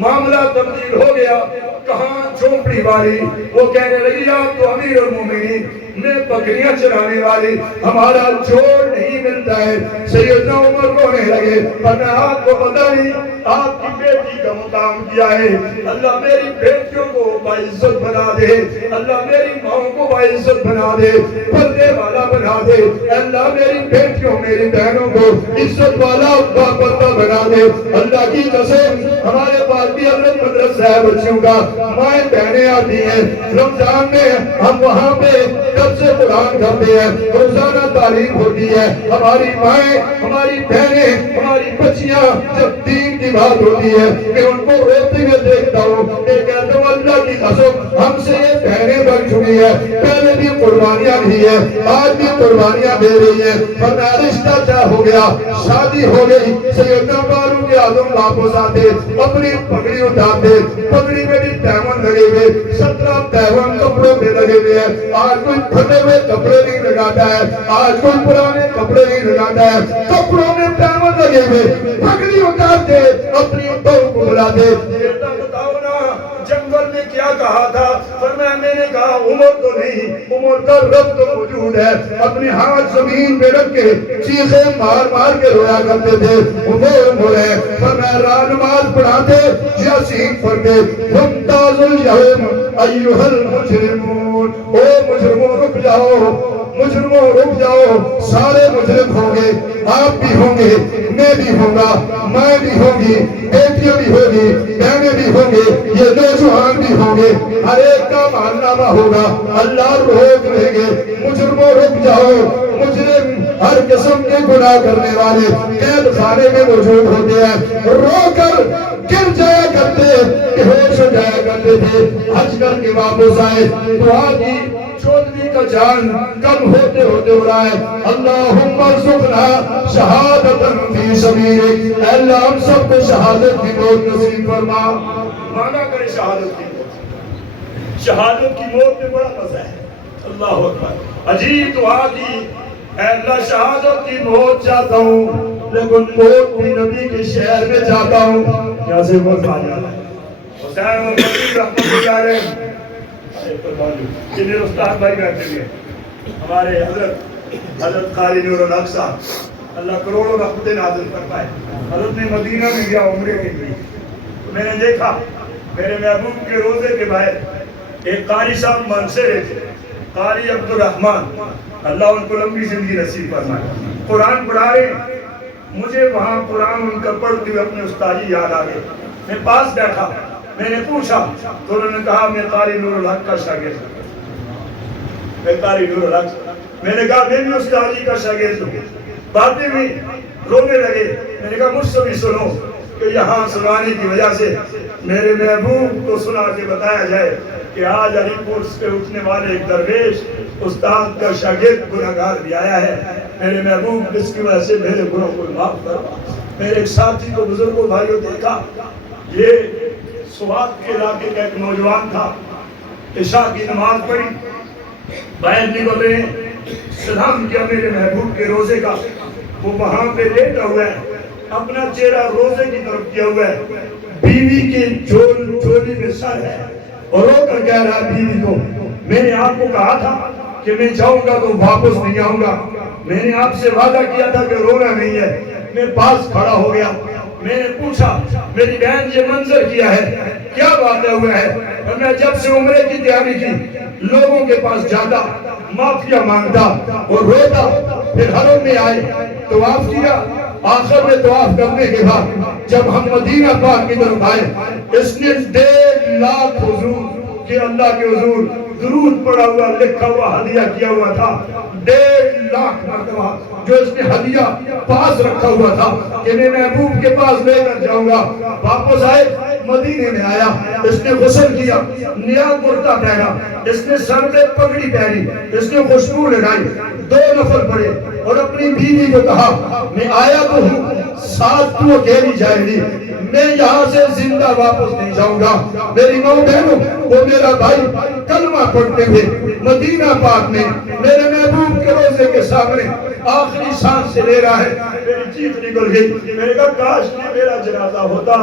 معاملہ تبدیل ہو گیا۔ کہاں جھونپڑی والی، وہ کہنے لگی آپ تو امیر المومنین، میں بکریاں چرانے والی، ہمارا جوڑ نہیں ملتا ہے۔ سیدنا عمر رونے لگے، فرمایا آپ کو پتہ نہیں آپ کی بیٹی کا مقام کیا ہے؟ اللہ میری بیٹیوں کو باعزت بنا دے، اللہ میری ماں کو باعزت بنا دے، پردے والا بنا دے، اللہ میری بیٹیوں میری بہنوں کو عزت والا باپردہ بنا دے. اللہ کی قسم ہمارے پاس بھی حضرت مدرسہ ہے بچیوں کا, مائیں بہنیں آتی ہیں رمضان میں, ہم وہاں پہ درس قرآن کرتے ہیں, روزانہ تعلیم ہوتی ہے. ہماری مائیں, ہماری بہنیں, ہماری بچیاں جب دین کی بات ہوتی ہے میں ان کو روتے ہوئے دیکھتا ہوں, میں کہتا ہوں اللہ کی قسم ہم سے یہ بہنیں بن چکی ہے, پہلے بھی قربانیاں دی ہے, آج بھی قربانیاں دے رہی ہیں. فرمایا رشتہ طے ہو گیا, شادی ہو گئی, سیدنا فاروق اعظم واپس آتے, اپنی پگڑی اٹھاتے, پگڑی میں بھی پیون لگے ہوئے, 17 پیون کپڑوں میں لگے ہوئے ہیں. آج کوئی پھٹے ہوئے کپڑے نہیں لگاتا ہے, آج کوئی پرانے کپڑے نہیں لگاتا ہے, کپڑوں میں پیون لگے ہوئے, پگڑی اٹھاتے, اپنی بہو کو بلاتے. بیٹا بتاؤ نا جنگل میں کیا کہا تھا؟ فرمایا میں نے کہا عمر تو نہیں, عمر کا رب تو موجود ہے. اپنی ہاتھ زمین پہ رکھ کے چیخیں مار مار کے رویا کرتے تھے, عمر ہے. فرمایا نماز پڑھاتے, یاسین پڑھتے, ممتاز الیوم ایھا المجرمون, او مجرموں رک جاؤ, مجرموں رک جاؤ, سارے مجرم ہوں گے, آپ بھی ہوں گے, میں بھی ہوں گا, ماں بھی ہوگی, بیٹیاں بھی ہوگی, بہنیں بھی ہوں گے, یہ نوجوان بھی ہوں گے, ہر ایک کا مالنامہ ہوگا. اللہ روک رہے گے, مجرموں رک جاؤ. مجرم ہر قسم کے گناہ کرنے والے قید خانے میں موجود ہوتے ہیں, رو کر گر جایا کرتے, بے ہوش ہو جایا کرتے تھے. حج کر کے واپس آئے, دعا کی, چودھری کا جان کم ہوتے ہوتے ہو رہا ہے. اللہم ارزقنا شہادتا فی سبیلک, اے اللہ ہم سب کو شہادت کی موت نصیب فرما. مانا کرے شہادت کی موت, شہادت کی موت میں بڑا مزہ ہے. اللہ اکبر, عجیب دعا کی, اے اللہ شہادت کی موت چاہتا ہوں لیکن موت بھی نبی کے شہر میں چاہتا ہوں. کیسے موت آ جاتا ہے. حسین و رحمت اللہ علیہ جنہیں استاد بھائی بیٹھے ہوئے ہمارے حضرت قاری نور الحق صاحب, اللہ کروڑوں رحمتیں نازل فرمائے. حضرت نے مدینہ میں گیا عمرے کے لیے, میں نے دیکھا میرے محبوب کے روزے کے باہر ایک قاری صاحب منصرے تھے, قاری عبد الرحمن, اللہ ان کو لمبی زندگی نصیب فرمائے, قرآن پڑھا رہے. مجھے وہاں قرآن ان کا پڑھتے ہوئے اپنے استادی یاد آ گئے. میں پاس بیٹھا, میں نے پوچھا تو انہوں نے کہا میں قاری نور الحق کا شاگرد ہوں. میں قاری نور الحق, میں نے کہا میں بھی استادی کا شاگرد ہوں. باتیں بھی رونے لگے. میں نے کہا مجھ سے بھی سنو کہ یہاں سنانے کی وجہ سے میرے محبوب کو سنا کے بتایا جائے کہ آج علی پور سے اٹھنے والے ایک درویش استاد کا شاگرد گناہگار بھی آیا ہے. میرے محبوب اس کی وجہ سے میرے گناہوں کو معاف کروا. میرے ایک ساتھی کو بزرگوں بھائیوں دیکھا, یہ سوات کے علاقے کا ایک نوجوان تھا, عشاء کی نماز پڑھی, باہر نکل رہے ہیں, سلام کیا میرے محبوب کے روزے کا. وہ وہاں پہ لیٹا ہوا ہے, اپنا چہرہ روزے کی طرف کیا ہوا ہے, بیوی کے چولی میں سر ہے, اور رو کر کہہ رہا بیوی کو میں نے آپ کو کہا تھا کہ میں جاؤں گا تو واپس نہیں آؤں گا, میں نے آپ سے وعدہ کیا تھا کہ رونا نہیں ہے. میں پاس کھڑا ہو گیا, میں نے پوچھا میری بہن یہ منظر کیا ہے, کیا واقعہ ہوا ہے؟ اور میں جب سے عمرے کی تیاری کی لوگوں کے پاس جاتا, معافیا مانگتا اور روتا, پھر حرم میں آئے, طواف کیا. آخر میں طواف کرنے کے بعد جب ہم مدینہ پاک کی طرف آئے, اس نے 1.5 لاکھ حضور کہ اللہ کے حضور درود پڑا ہوا لکھا ہوا ہدیہ کیا ہوا تھا. 1.5 لاکھ مرتبہ جو اس نے ہدیہ پاس رکھا ہوا تھا کہ میں محبوب کے پاس لے کر جاؤں گا. واپس آئے, مدینے میں آیا, اس نے غسل کیا, نیا کرتا پہنا, اس نے سر پہ پگڑی پہنی, اس نے خوشبو لگائی, 2 نفل پڑے اور اپنی بیوی کو کہا میں آیا تو ہوں, ساتھ تو اکیلی جائے گی, میں یہاں سے زندہ واپس نہیں جاؤں گا. میری ماں بہنوں, وہ میرا بھائی کلمہ پڑھتے ہوئے مدینہ پاک میں میرے محبوب کے روزے کے سامنے آخری سانس سے لے رہا ہے. میری چیخ نکل گئی, میں نے کہا کاش کہ میرا جنازہ ہوتا,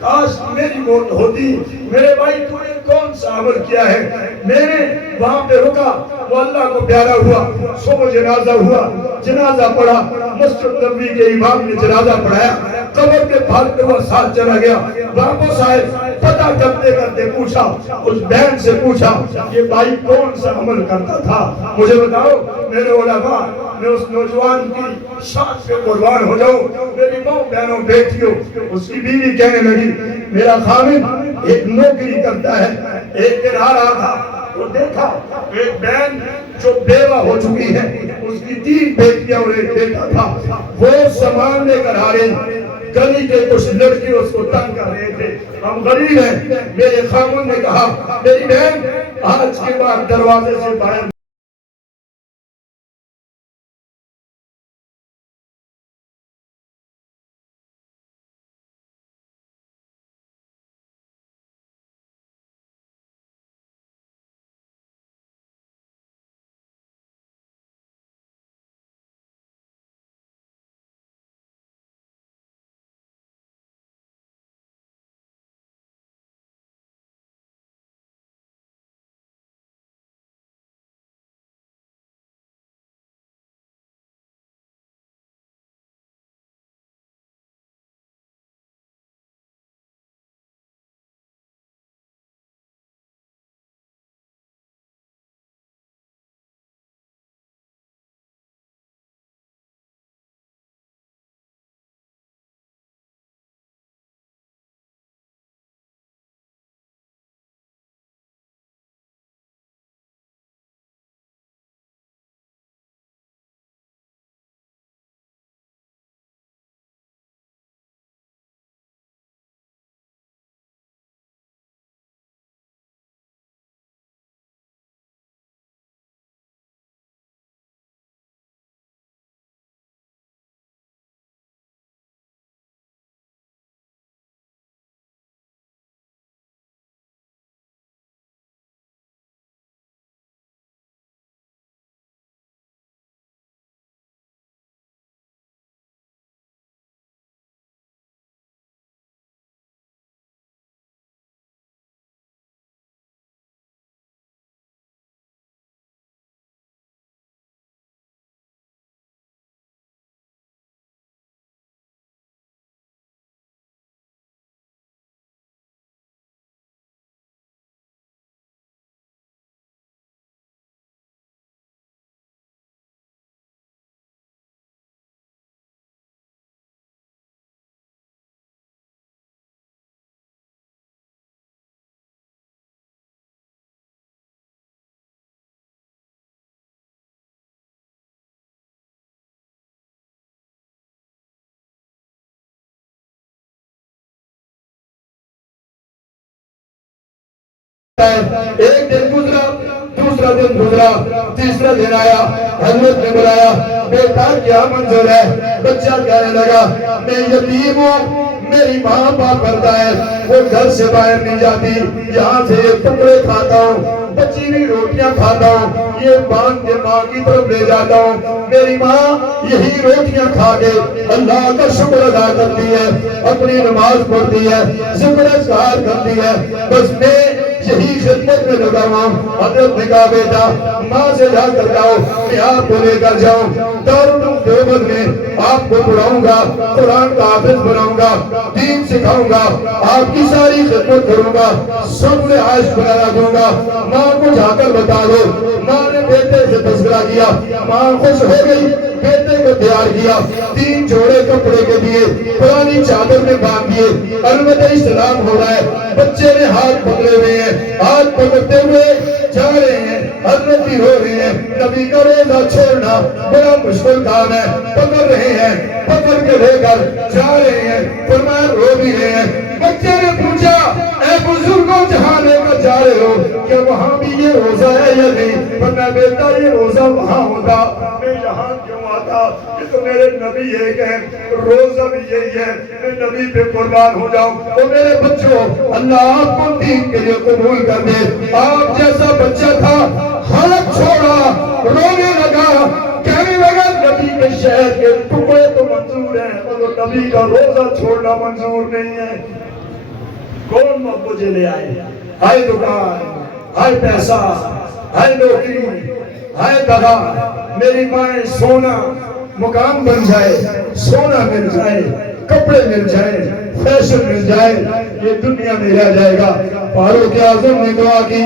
کاش میری موت ہوتی. میرے بھائی تو نے کون سا عمل کیا ہے؟ میں نے وہاں پہ رکا, وہ اللہ کو پیارا ہوا, صبح جنازہ ہوا, جنازہ پڑھا, مسجد نبوی کے امام نے جنازہ پڑھایا، قبر کے بھاگتے ہوا ساتھ چلا گیا، واپس آئے، پتہ کرتے کرتے پوچھا، اس بہن سے پوچھا یہ بھائی کون سا عمل کرتا تھا، مجھے بتاؤ میرے علماء، میں اس نوجوان کی شان سے قربان ہو جاؤں، میری ماں بہنوں بیٹیوں۔ اس کی بیوی کہنے لگی میرا خاوند ایک نوکری کرتا ہے، ایک دن آ رہا تھا تو دیکھا ایک بہن جو بیوہ ہو چکی ہے، اس کی 3 بیٹیاں اور ایک بیٹا تھا، وہ سامان لے کر آ رہی، گلی کے کچھ لڑکے اس کو تنگ کر رہے تھے، ہم غریب ہیں۔ میرے خاوند نے کہا میری بہن آج کے بعد دروازے سے باہر ایک دن گزرا، دوسرا دن گزرا، تیسرا دن آیا، حضرت نے بلایا بیٹا کیا منظر ہے؟ بچہ کہنے لگا میں یتیم ہوں، میری ماں باپ کرتا ہے، وہ گھر سے باہر نہیں جاتی، یہاں سے یہ ٹکڑے کھاتا ہوں، بچی بھی روٹیاں کھاتا ہوں، یہ باندھ کے ماں کی طرف لے جاتا ہوں، میری ماں یہی روٹیاں کھا کے اللہ کا شکر ادا کرتی ہے، اپنی نماز پڑھتی ہے، ذکر اذکار کرتی ہے، بس میں یہی خدمت میں لگا ہوں۔ حضرت نے کہا بیٹا ماں سے جا کر جاؤ، میں آپ کو لے کر جاؤں، دارالعلوم دیوبند میں آپ کو پڑھاؤں گا، قرآن کا حافظ بناؤں گا، دین سکھاؤں گا، آپ کی ساری خدمت کروں گا، سب میں عائش بنا دوں گا۔ ماں کو جا کر بتا دو۔ ماں نے بیٹے سے تذکرہ کیا، ماں خوش ہو گئی، بیٹے کو تیار کیا، 3 جوڑے کپڑے کے دیے، پرانی چادر میں باندھ دیے، البتہ اسلام ہو رہا ہے، بچے نے ہاتھ پکڑے ہوئے ہیں، ہاتھ پکڑتے ہوئے جا رہے ہیں، حضرت بھی رو رہے ہیں، نبی کا روزہ چھوڑنا بڑا مشکل کام ہے، پکڑ رہے ہیں، پکڑ کے لے کر جا رہے ہیں، فرمایا رو بھی رہے ہیں۔ بچے نے پوچھا اے بزرگوں جہاں لے کر جا رہے ہو کیا وہاں بھی یہ روزہ ہے یا نہیں؟ فرمایا بیٹا یہ روزہ وہاں ہوتا، میں یہاں کیوں آتا؟ یہ تو میرے نبی ایک ہے، روزہ بھی یہی ہے، میں نبی پہ قربان ہو جاؤں۔ اور میرے بچوں اللہ آپ کو دین کے لیے قبول کر دے۔ آپ جیسا بچہ تھا، ہاتھ چھوڑا، رونے لگا، کہنے لگا نبی کے شہر کے ٹکڑے تو منظور ہیں مگر نبی کا روزہ چھوڑنا منظور نہیں ہے۔ کون مجھے لے آئے؟ ہائے دکان، ہائے پیسہ، ہائے نوکری، ہائے دغا، میری مائیں سونا، مقام بن جائے، سونا مل جائے، کپڑے مل جائے، فیشن مل جائے، یہ دنیا میں رہ جائے گا۔ فاروق اعظم نے دعا کی،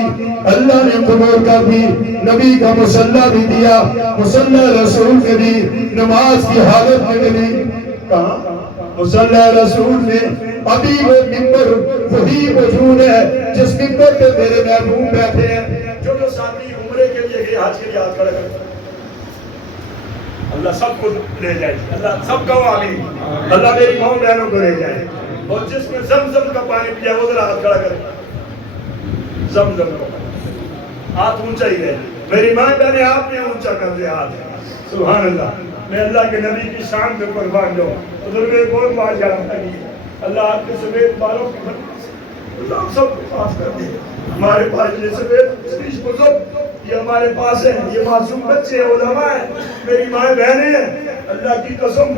اللہ نے قبول کر دی، نبی کا مصلی بھی دیا، مصلی رسول نے بھی، نماز کی حالت میں بھی کہا مصلی رسول نے ابھی وہ ممبر وہی موجود ہے جس ممبر پہ میرے محبوب بیٹھے ہیں۔ جو ساتھی عمرے کے لیے گئے حج کے لیے ہاتھ کھڑا کرتے اللہ سب کو لے جائے، اللہ سب کو آمین، اللہ میری ماں بہنوں کو لے جائے، اور جس نے زمزم کا پانی پیا وہ ذرا ہاتھ کھڑا کرے، زمزم کا ہاتھ اونچا ہی ہے، میری ماں بہنیں آپ نے اونچا کر دیا ہاتھ، سبحان اللہ۔ میں اللہ کے نبی کی شان پہ قربان جاؤں، بزرگ ایک اور بات جانتا ہے، اللہ آپ کے سمیت بالوں کی اللہ سب کو معاف کر دے۔ ہمارے پاس یہ سمیت بزرگ یہ ہمارے پاس ہے، یہ معصوم بچے ہیں، علماء ہیں، میری ماں بہنیں ہیں، اللہ کی قسم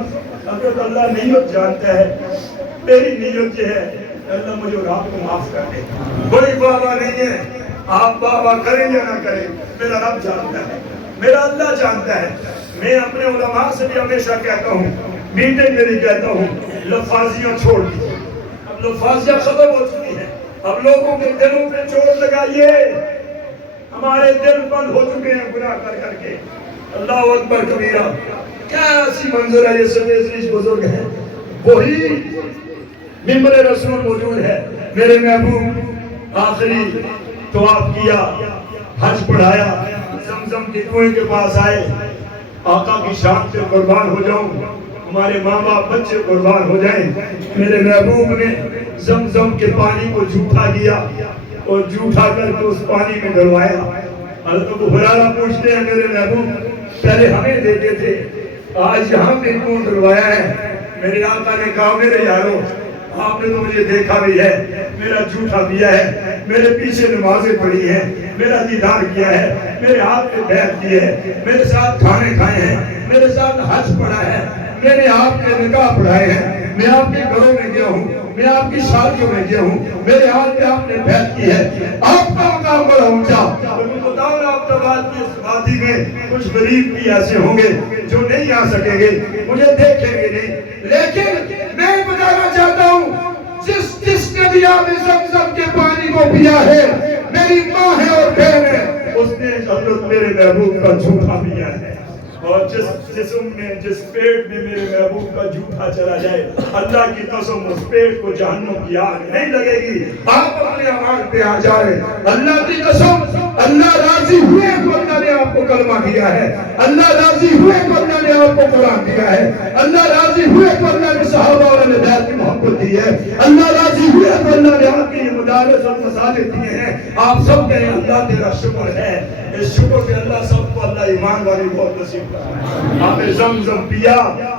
اگر اللہ نیت جانتا ہے، میری نیت یہ ہے اللہ مجھے اور آپ کو معاف کر دے۔ کوئی بابا نہیں ہے، آپ بابا کریں یا نہ کریں، میرا رب جانتا ہے، میرا اللہ جانتا ہے۔ میں اپنے علماء سے بھی ہمیشہ کہتا ہوں، میٹنگ میں بھی کہتا ہوں، لفاظیاں چھوڑ دی، اب لفاظیاں ختم ہو چکی ہیں، اب لوگوں کے دلوں پہ چوٹ لگائیے، ہمارے دل بند ہو چکے ہیں گناہ کر کر کے۔ اللہ اکبر کبیرہ، کیا ایسی منظر ہے، یہ سمیت بزرگ ہے، وہی ممبر رسول موجود ہے، میرے محبوب آخری طواف کیا، حج پڑھایا، زمزم کے کنویں کے پاس آئے، آقا کی شان سے قربان ہو جاؤں، ہمارے ماں باپ بچے قربان ہو جائیں۔ میرے محبوب نے زمزم کے پانی کو جھوٹا کیا اور جھوٹا کر کے اس پانی میں ڈلوایا۔ حضرت ابو ہریرہ پوچھتے ہیں میرے محبوب پہلے ہمیں دیتے تھے، آج یہاں پہ کیوں ڈلوایا ہے؟ میرے آقا نے کہا میرے یارو آپ نے تو مجھے دیکھا بھی ہے، میرا جھوٹا پیا ہے، میرے پیچھے نمازیں پڑھی ہیں، میرا دیدار کیا ہے، میرے ہاتھ پہ بیعت کی ہے، میرے ساتھ کھانے کھائے ہیں، میرے ساتھ حج پڑھا ہے، میں نے آپ کے نکاح پڑھائے ہیں، میں آپ کے گھروں میں گیا ہوں، میں آپ کی شادیوں میں گیا ہوں، میرے ہاتھ پہ آپ نے بیعت کی ہے، آپ کا مقام بڑا اونچا۔ بتاؤ نا آپ تباد کی اس وادی میں کچھ غریب بھی ایسے ہوں گے جو نہیں آ سکیں گے، مجھے دیکھیں گے نہیں، لیکن میں بتانا چاہتا ہوں جس نے بھی آپ زمزم کے پانی کو پیا ہے، میری ماں ہے اور بہن ہے، اس نے حضرت میرے محبوب کا جھوٹا پیا ہے، اور جس جسم میں جس پیٹ میں میرے محبوب کا جھوٹا چلا جائے، اللہ کی قسم اس پیٹ کو جہنم کی آگ نہیں لگے گی۔ آپ اپنے اعمال پہ آ جائے، اللہ کی قسم اللہ راضی ہوئے تو اللہ نے آپ کو کلمہ دیا ہے، اللہ راضی ہوئے تو اللہ نے آپ کو قرآن دیا ہے، اللہ راضی ہوئے تو اللہ نے صحابہ اور اہل بیت کی محبت دی ہے، اللہ راضی ہوئے تو اللہ نے آپ کے مدارس اور مساجد دیے ہیں۔ آپ سب کہیں اللہ تیرا شکر ہے، اس شکر پہ اللہ سب کو اللہ ایمان والی بہت نصیب کرے۔ آپ نے زمزم پیا،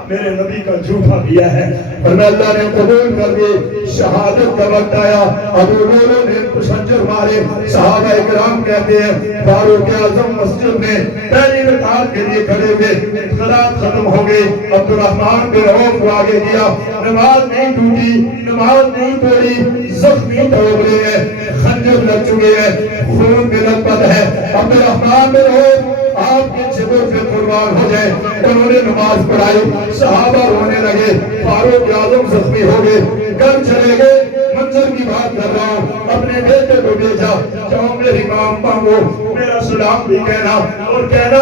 میرے نبی کا جھوٹا پیا ہے، اور میں اللہ نے قبول کر کے شہادت کا وقت آیا، ابو لولو نے پشنجر مارے، صحابہ اکرام کہتے ہیں فاروق اعظم مسجد میں پہلی رکعت کے لیے کھڑے ہوئے، صلاۃ ختم ہو گئی، عبد الرحمن بن عوف کو آگے کیا، نماز نہیں ٹوٹی، نماز نہیں توڑی، زخمی ہو گئے ہیں، خنجر لگ چکے ہیں، خون میں لطپت ہے، عبد الرحمن بن عوف آپ کے جبر پہ قربان ہو جائے، انہوں نے نماز پڑھائی، صحابہ رونے لگے، فاروق اعظم زخمی ہو گئے، گھر چلے گئے۔ منظر کی بات کر رہا ہوں، اپنے بیٹے کو بھیجا، جاؤ میری ماں مانگو، میرا سلام بھی کہنا، اور کہنا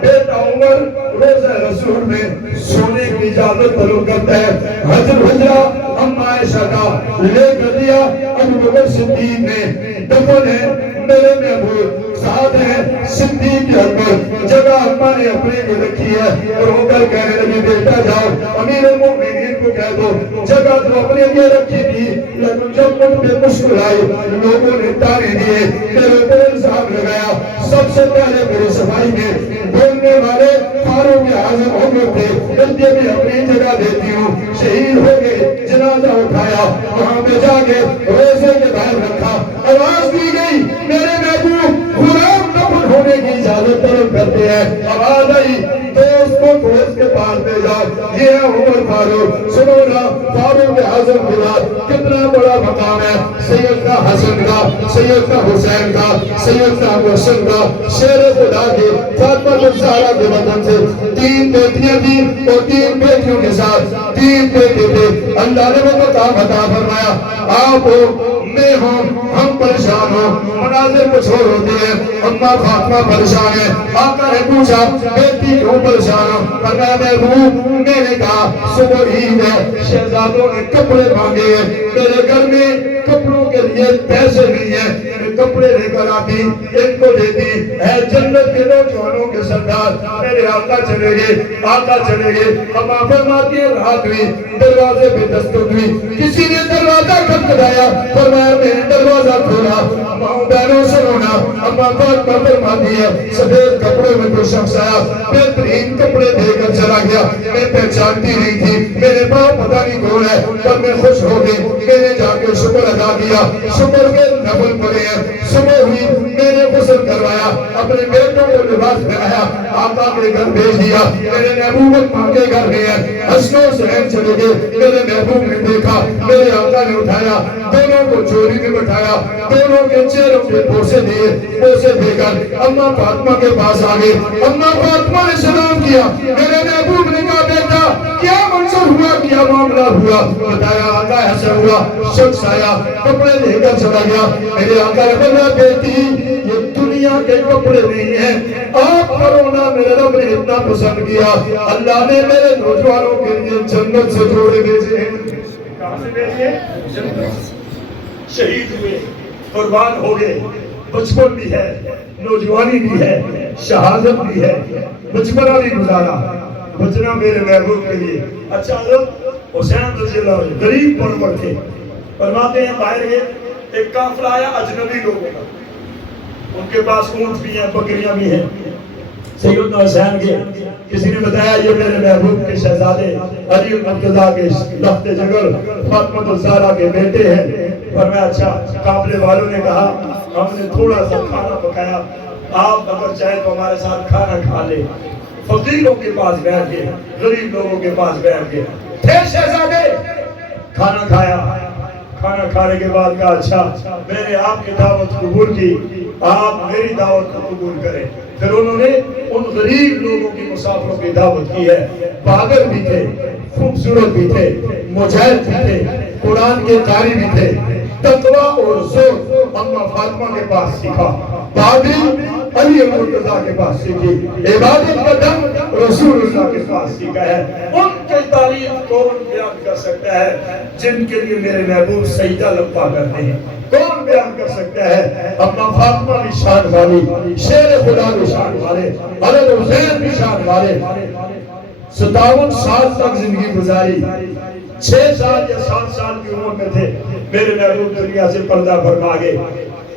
بیٹا عمر روزہ رسول میں سونے کی اجازت طلب کرتا ہے، حجر حجرہ اما عائشہ کا لے کر دیا، ابو بکر صدیق نے دفن ہے، میرے محبوب ساتھ ہے، صدیق اکبر جگہ اما نے اپنے کو رکھی ہے، اور ہو کر کہنے لگے بیٹا جاؤ امیر المؤمنین کو کہہ دو جگہ تو اپنے لیے رکھی تھی، لیکن جب مجھ پہ مشکل آئی لوگوں نے تانے دیے، میرے اوپر الزام لگایا، سب سے پہلے میری صفائی میں بولنے والے فاروق اعظم عمر تھے، جلدی بھی اپنی جگہ دیتی ہوں، شہید ہو گئے، جنازہ اٹھایا، وہاں پہ جا کے روزے کے باہر رکھا، آواز دی گئی میرے محبوب غلام دفن ہونے کی اجازت طلب کرتے ہیں، آواز آئی دوست کو دوست کے پاس لے جاؤ، یہ ہے عمر فاروق، سنو نا فاروق فاروق اعظم خدا کتنا بڑا مقام ہے، سیدنا حسن کا، سیدنا حسین کا، سیدنا محسن کا، شیر خدا کے فاطمہ الزہرا کے وطن سے 3 بیٹیاں تھیں اور 3 بیٹیوں کے ساتھ 3 بیٹے تھے۔ اللہ نے وہ مقام عطا فرمایا، آپ ہو میں ہوں، ہم پریشان ہوں، مناظر کچھ اور ہوتے ہیں، اماں فاطمہ پریشان ہے۔ آقا نے پوچھا بیٹی کیوں پریشان ہو؟ فرمایا محبوب میں نے کہا صبح عید ہے، شہزادوں نے کپڑے مانگے ہیں، میرے گھر میں کپڑوں کے لیے پیسے نہیں ہیں، میں کپڑے لے کر آتی ان کو دیتی۔ اے جنت کے نوجوانوں کے سردار میرے آقا چلے گئے، آقا چلے گئے، ہم آپ فرماتی ہیں رات ہوئی، دروازے پہ دستک ہوئی، کسی نے دروازہ کھٹکھٹایا، فرمایا میں نے دروازہ کھولا، ماؤں بہنوں سے ہونا، اما فاطمہ فرماتی ہے سفید کپڑے میں کوئی شخص آیا، بہترین کپڑے دے کر چلا گیا، میں پہچانتی نہیں تھی، میرے باپ پتہ نہیں کون ہے، پر میں خوش ہو گئی، میں نے جا کے شکر ادا کیا، شکر کے نفل پڑے ہیں۔ صبح ہوئی میں نے غسل کروایا، اپنے بیٹوں کو لباس پہنایا، آقا کے گھر بھیج دیا، میرے محبوب ماں کے گھر میں ہے، حسن و حسین چلے گئے، میرے محبوب نے دیکھا، میرے آقا نے اٹھایا، دونوں کو چوری میں بٹھایا، دونوں کے چہروں پہ بوسے دیے، بوسے دے کر اماں فاطمہ کے پاس آگئے، اماں فاطمہ نے سلام کیا، میرے محبوب نے کہا بیٹا کیا منظر ہوا، کیا معاملہ ہوا؟ بتایا آقا ایسا ہوا، شخص آیا کپڑے لے کر چلا گیا، میرے آقا نے بولا بیٹی یہ دنیا کے کپڑے نہیں ہیں، آپ پر ہونا میرے رب نے اتنا پسند کیا، اللہ نے میرے نوجوانوں کے لیے جنت سے جوڑے بھیجے ہیں۔ کہاں سے بھیجے؟ جنت۔ شہید ہوئے، قربان ہو گئے، بچپن بھی ہے، نوجوانی بھی ہے، شہادت بھی ہے، بچپنا بھی گزارا، بچنا میرے محبوب کے لیے۔ اچھا حضرت حسین رضی اللہ عنہ غریب پرور تھے، فرماتے ہیں باہر گئے، ایک قافلہ آیا اجنبی لوگوں کا، ان کے پاس اونٹ بھی ہیں، بکریاں بھی ہیں، سیدنا حسین کے کسی نے بتایا یہ میرے محبوب کے شہزادے علی المرتضیٰ کے لخت جگر فاطمہ الزہرا کے بیٹے ہیں۔ فرمایا اچھا، قافلے والوں نے کہا ہم نے تھوڑا سا کھانا پکایا، آپ اگر چاہیں تو ہمارے ساتھ کھانا کھا لیں۔ فقیروں کے پاس بیٹھ گئے، غریب لوگوں کے پاس بیٹھ گئے، تھے شہزادے، کھانا کھایا، کھانا کھانے کے بعد کہا اچھا میں نے آپ کی دعوت قبول کی، آپ میری دعوت کو قبول کریں۔ پھر انہوں نے ان غریب لوگوں کی مسافروں کی دعوت کی ہے، بہادر بھی تھے، خوبصورت بھی تھے، مجاہد بھی تھے، قرآن کے قاری بھی تھے، تقویٰ اور زہد اماں فاطمہ کے پاس سیکھا، بہادری علی المرتضیٰ کے پاس سیکھی، عبادت کا دم رسول اللہ کے پاس سیکھا ہے۔ ان کے تعریف کون بیان کر سکتا ہے جن کے لیے میرے محبوب سجدہ لبا کرتے ہیں؟ کون بیان کر سکتا ہے؟ اماں فاطمہ بھی شان والی، شیر خدا بھی شان والے، حضرت حسین بھی شان والے، 57 سال تک زندگی گزاری، 6 سال یا 7 سال کی عمر میں تھے میرے محبوب دنیا سے پردہ فرما گئے۔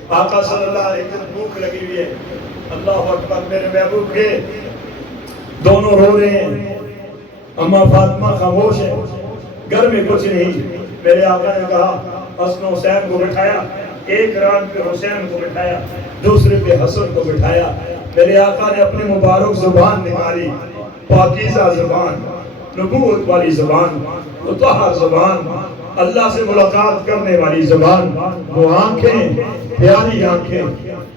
آقا صلی اللہ علیہ وسلم بھوک لگی ہوئی ہے، اللہ اکبر، میرے محبوب کے دونوں رو رہے ہیں، اماں فاطمہ خاموش ہے، گھر میں کچھ نہیں۔ میرے آقا نے کہا حسن و حسین کو بٹھایا، ایک ران پہ حسین کو بٹھایا، دوسرے پہ حسن کو بٹھایا۔ میرے آقا نے اپنی مبارک زبان نکالی، پاکیزہ زبان، نبوت والی زبان، مطہر زبان، اللہ سے ملاقات کرنے والی زبان، وہ آنکھیں، پیاری آنکھیں،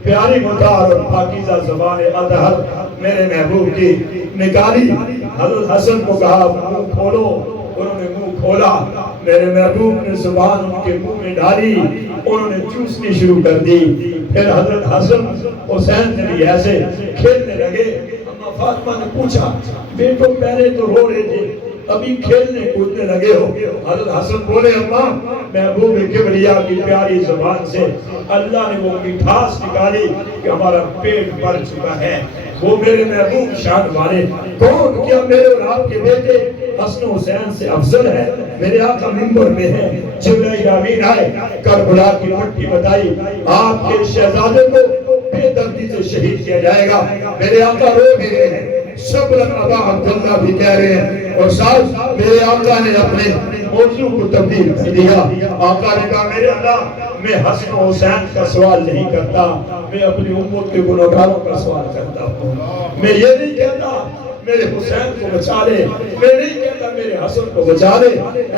پیاری مطہر اور پاکیزہ زبان اطہر میرے محبوب کی نکالی۔ حضرت حسن کو کہا منہ کھولو، انہوں نے منہ کھولا، میرے محبوب نے زبان ان کے منہ میں ڈالی، انہوں نے چوسنی شروع کر دی۔ پھر حضرت حسن حسین نے بھی ایسے کھیلنے لگے۔ اماں فاطمہ نے پوچھا بیٹو پہلے تو رو رہے تھے، ابھی کھیلنے کودنے لگے ہو؟ حضرت حسن بولے اماں محبوب کبریا کی پیاری زبان سے اللہ نے وہ مٹھاس نکالی کہ ہمارا پیٹ بھر چکا ہے۔ وہ میرے محبوب شان والے کون؟ کیا میرے اور آپ کے بیٹے حسن حسین سے افضل ہے؟ میرے آقا منبر میں ہے، جبرائیل امین آئے، کربلا کی مٹی بتائی، آپ کے شہزادے کو بے دردی سے شہید کیا جائے گا۔ میرے آقا رو بھی رہے ہیں، صبرن ابا عبداللہ بھی کہہ رہے ہیں، اور ساتھ میرے آقا نے اپنے موضوع کو تبدیل کر دیا۔ آقا نے کہا میرے اللہ میں حسن و حسین کا سوال نہیں کرتا، میں اپنی امت کے گناہگاروں کا سوال کرتا ہوں۔ میں یہ نہیں کہتا میرے حسین کو بچا لے. میں نہیں کہتا میرے حسن کو بچا لے.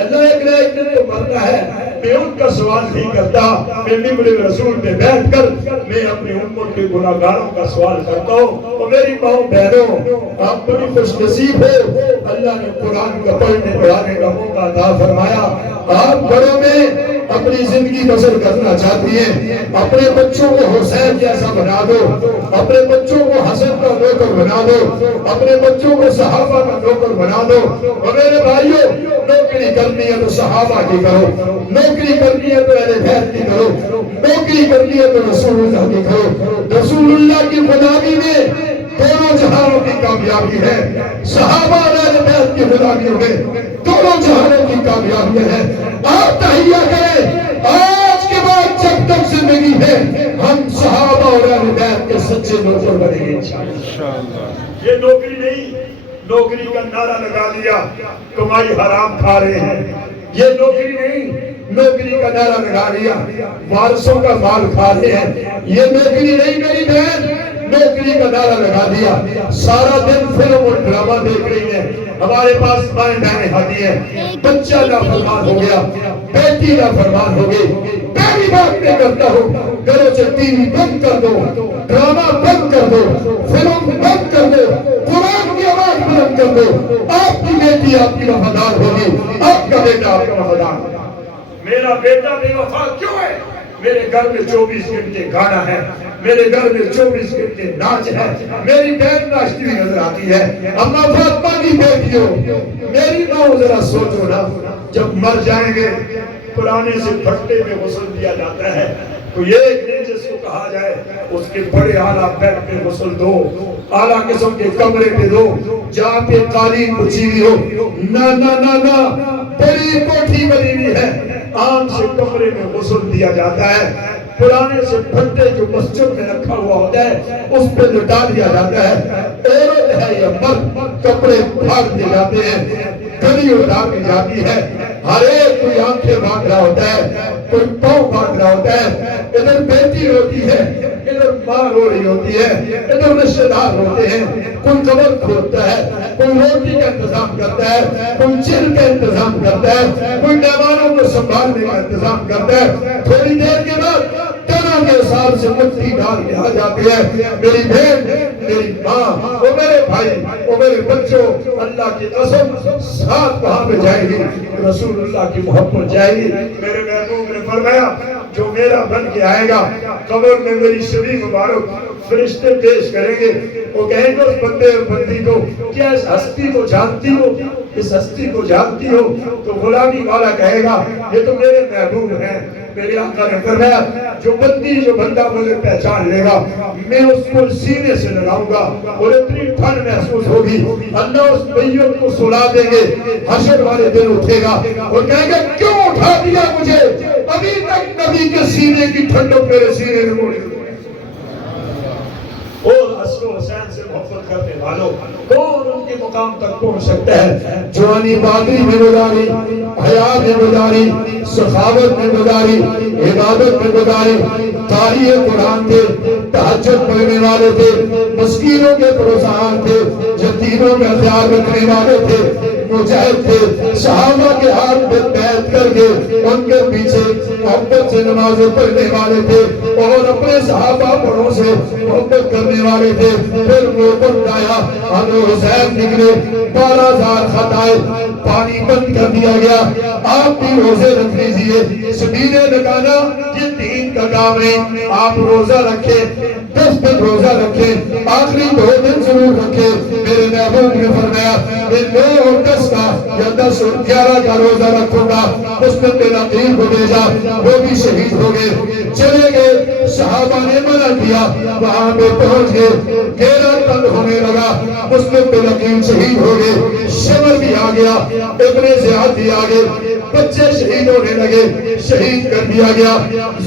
اللہ ایک نہ ایک دن تو مرنا ہے. میں ان کا سوال نہیں کرتا. میں ممبر رسول پہ بیٹھ کر میں اپنی امت کے گناہگاروں کا سوال کرتا ہوں. اور میری ماؤں بہنوں، آپ بڑی خوش نصیب ہو. اللہ نے قرآن کا پڑھنے پڑھانے کا موقع عطا فرمایا. آپ گھروں میں اپنی زندگی بسر کرنا چاہتی ہیں، اپنے بچوں کو حسین جیسا بنا دو، اپنے بچوں کو حسن کا نوکر بنا دو، اپنے بچوں کو صحابہ کا نوکر بنا دو. اور میرے بھائیوں، نوکری کرنی ہے تو صحابہ کی کرو، نوکری کرنی ہے تو اہل بیت کی کرو، نوکری کرنی ہے تو رسول اللہ کی کرو. رسول اللہ کی غلامی میں دونوں جہانوں کی کامیابی ہے. صحابہ اور اہل بیت کی غلامی میں دونوں جہانوں کی کامیابی ہے. آپ تحیہ کریں. آج کے بعد جب تک زندگی ہے ہم صحابہ اور اہل بیت کے سچے نوکر بنیں گے انشاءاللہ. یہ نوکری نہیں، نوکری کا نعرہ لگا دیا کمائی حرام کھا رہے ہیں. یہ نوکری نہیں، نوکری کا نعرہ لگا دیا وارثوں کا مال کھا رہے ہیں. یہ نوکری نہیں میری بہن، نوکری کا نعرہ لگا دیا سارا دن فلم اور ڈرامہ دیکھ رہی ہے. ہمارے پاس مائیں بہنیں آتی ہیں، بچہ نافرمان ہو گیا، بیٹی نافرمان ہو گئی. پہلی بات میں کرتا ہوں، گھروں سے ٹی وی بند کر دو، ڈرامہ بند کر دو، فلم بند کر دو، قرآن کی آواز بلند کر دو. آپ کی بیٹی آپ کی وفادار ہوگی، آپ کا بیٹا آپ کا وفادار ہوگا. میرا بیٹا بے وفا کیوں ہے؟ میرے گھر میں 24 گھنٹے گانا ہے، میرے گھر میں 24 گھنٹے ناچ ہے. میری بہن ناچتی ہوئی نظر آتی ہے. اما فاطمہ کی بیٹیوں، میری ماں ذرا سوچو نا، جب مر جائیں گے پرانے سے پھٹے میں غسل دیا جاتا ہے. تو یہ ایک دن جس کو کہا جائے اس کے بڑے اعلیٰ بیڈ پہ غسل دو، اعلیٰ قسم کے کمرے پہ دو جہاں پہ قالین بچھی ہوئی ہو. نہ نہ نہ نہ، بڑی کوٹھی بنی ہوئی ہے، عام سے کمرے میں غسل دیا جاتا ہے. پرانے سے پھٹے جو مسجد میں رکھا ہوا ہوتا ہے اس پہ لٹا دیا جاتا ہے. عورت ہے یا مرد، کپڑے پھاڑ دیے جاتے ہیں، گھڑی اٹھا کے جاتی ہے. ہر ایک کوئی آنکھیں باندھ رہا ہوتا ہے، کوئی پاؤں باندھ رہا ہوتا ہے. ادھر بیٹی روتی ہے، ادھر ماں رو رہی ہوتی ہے، ادھر رشتہ دار ہوتے ہیں. کوئی قبر کھودتا ہے، کوئی روٹی کا انتظام کرتا ہے، کوئی چل کا انتظام کرتا ہے، کوئی مہمانوں کو سنبھالنے کا انتظام کرتا ہے. تھوڑی دیر کے بعد طرح کے حساب سے مٹی ڈال کے آ جاتے ہیں. میری بہن، میری ماں، وہ میرے بھائی، وہ میرے بچوں، اللہ کی قسم ساتھ وہاں پہ جائے گی، رسول اللہ کی محبت جائے گی. میرے محبوب نے فرمایا جو میرا بن کے آئے گا قبر میں میری شریف مبارک فرشتے پیش کریں گے. وہ کہیں گے اس بندے اور بندی کو کیا اس ہستی کو جانتی ہو، اس ہستی کو جانتی ہو؟ تو غلامی والا کہے گا یہ تو میرے محبوب ہیں. میرے آقا نے فرمایا جو بندی جو بندہ مجھے پہچان لے گا میں اس کو سینے سے لگاؤں گا اور اتنی ٹھنڈ محسوس ہوگی اللہ اس میت کو سلا دیں گے. حشر والے دن اٹھے گا اور کہے گا کیوں اٹھا دیا مجھے؟ ابھی تک نبی کے سینے کی ٹھنڈک میرے سینے میں موجود ہے. اور حسن و حسین سے محبت کرنے والوں کون ان کے مقام تک پہنچ سکتا ہے؟ جوانی بادری میں گزاری، حیا میں گزاری، سخاوت میں گزاری، عبادت میں گزاری، قاری قرآن تھے، تہجد پڑھنے والے تھے، مسکینوں کے پروسان تھے، یتیموں کا خیال رکھنے والے تھے، مجاہد تھے. صحابہ کے ہاتھ میں بیعت کر کے ان کے پیچھے محبت سے نمازیں پڑھنے والے تھے اور اپنے صحابہ بڑوں سے محبت کرنے والے تھے. پھر وہ وقت آیا حضرت حسین نکلے، 12,000 خط آئے، پانی بند کر دیا گیا. آپ بھی روزے رکھ لیجئے، سبیلے لگانا یہ دین کا کام ہے. آپ روزہ رکھیں، 10 دن روزہ رکھیں، آخری 2 دن ضرور رکھیں. میرے محبوب نے فرمایا میں 9 اور 10 کا یا 10 اور 11 کا روزہ رکھوں گا. اس نے میرا دین کو بھیجا، وہ بھی شہید ہو گئے، چلے گئے. صحابہ نے منع کیا، وہاں پہ پہنچ گئے، گھیرا تنگ ہونے لگا. مسلم بن عقیل شہید ہو گئے، شمر بھی آ گیا، ابن زیاد بھی آ گئے، بچے شہید ہونے لگے، شہید کر دیا گیا.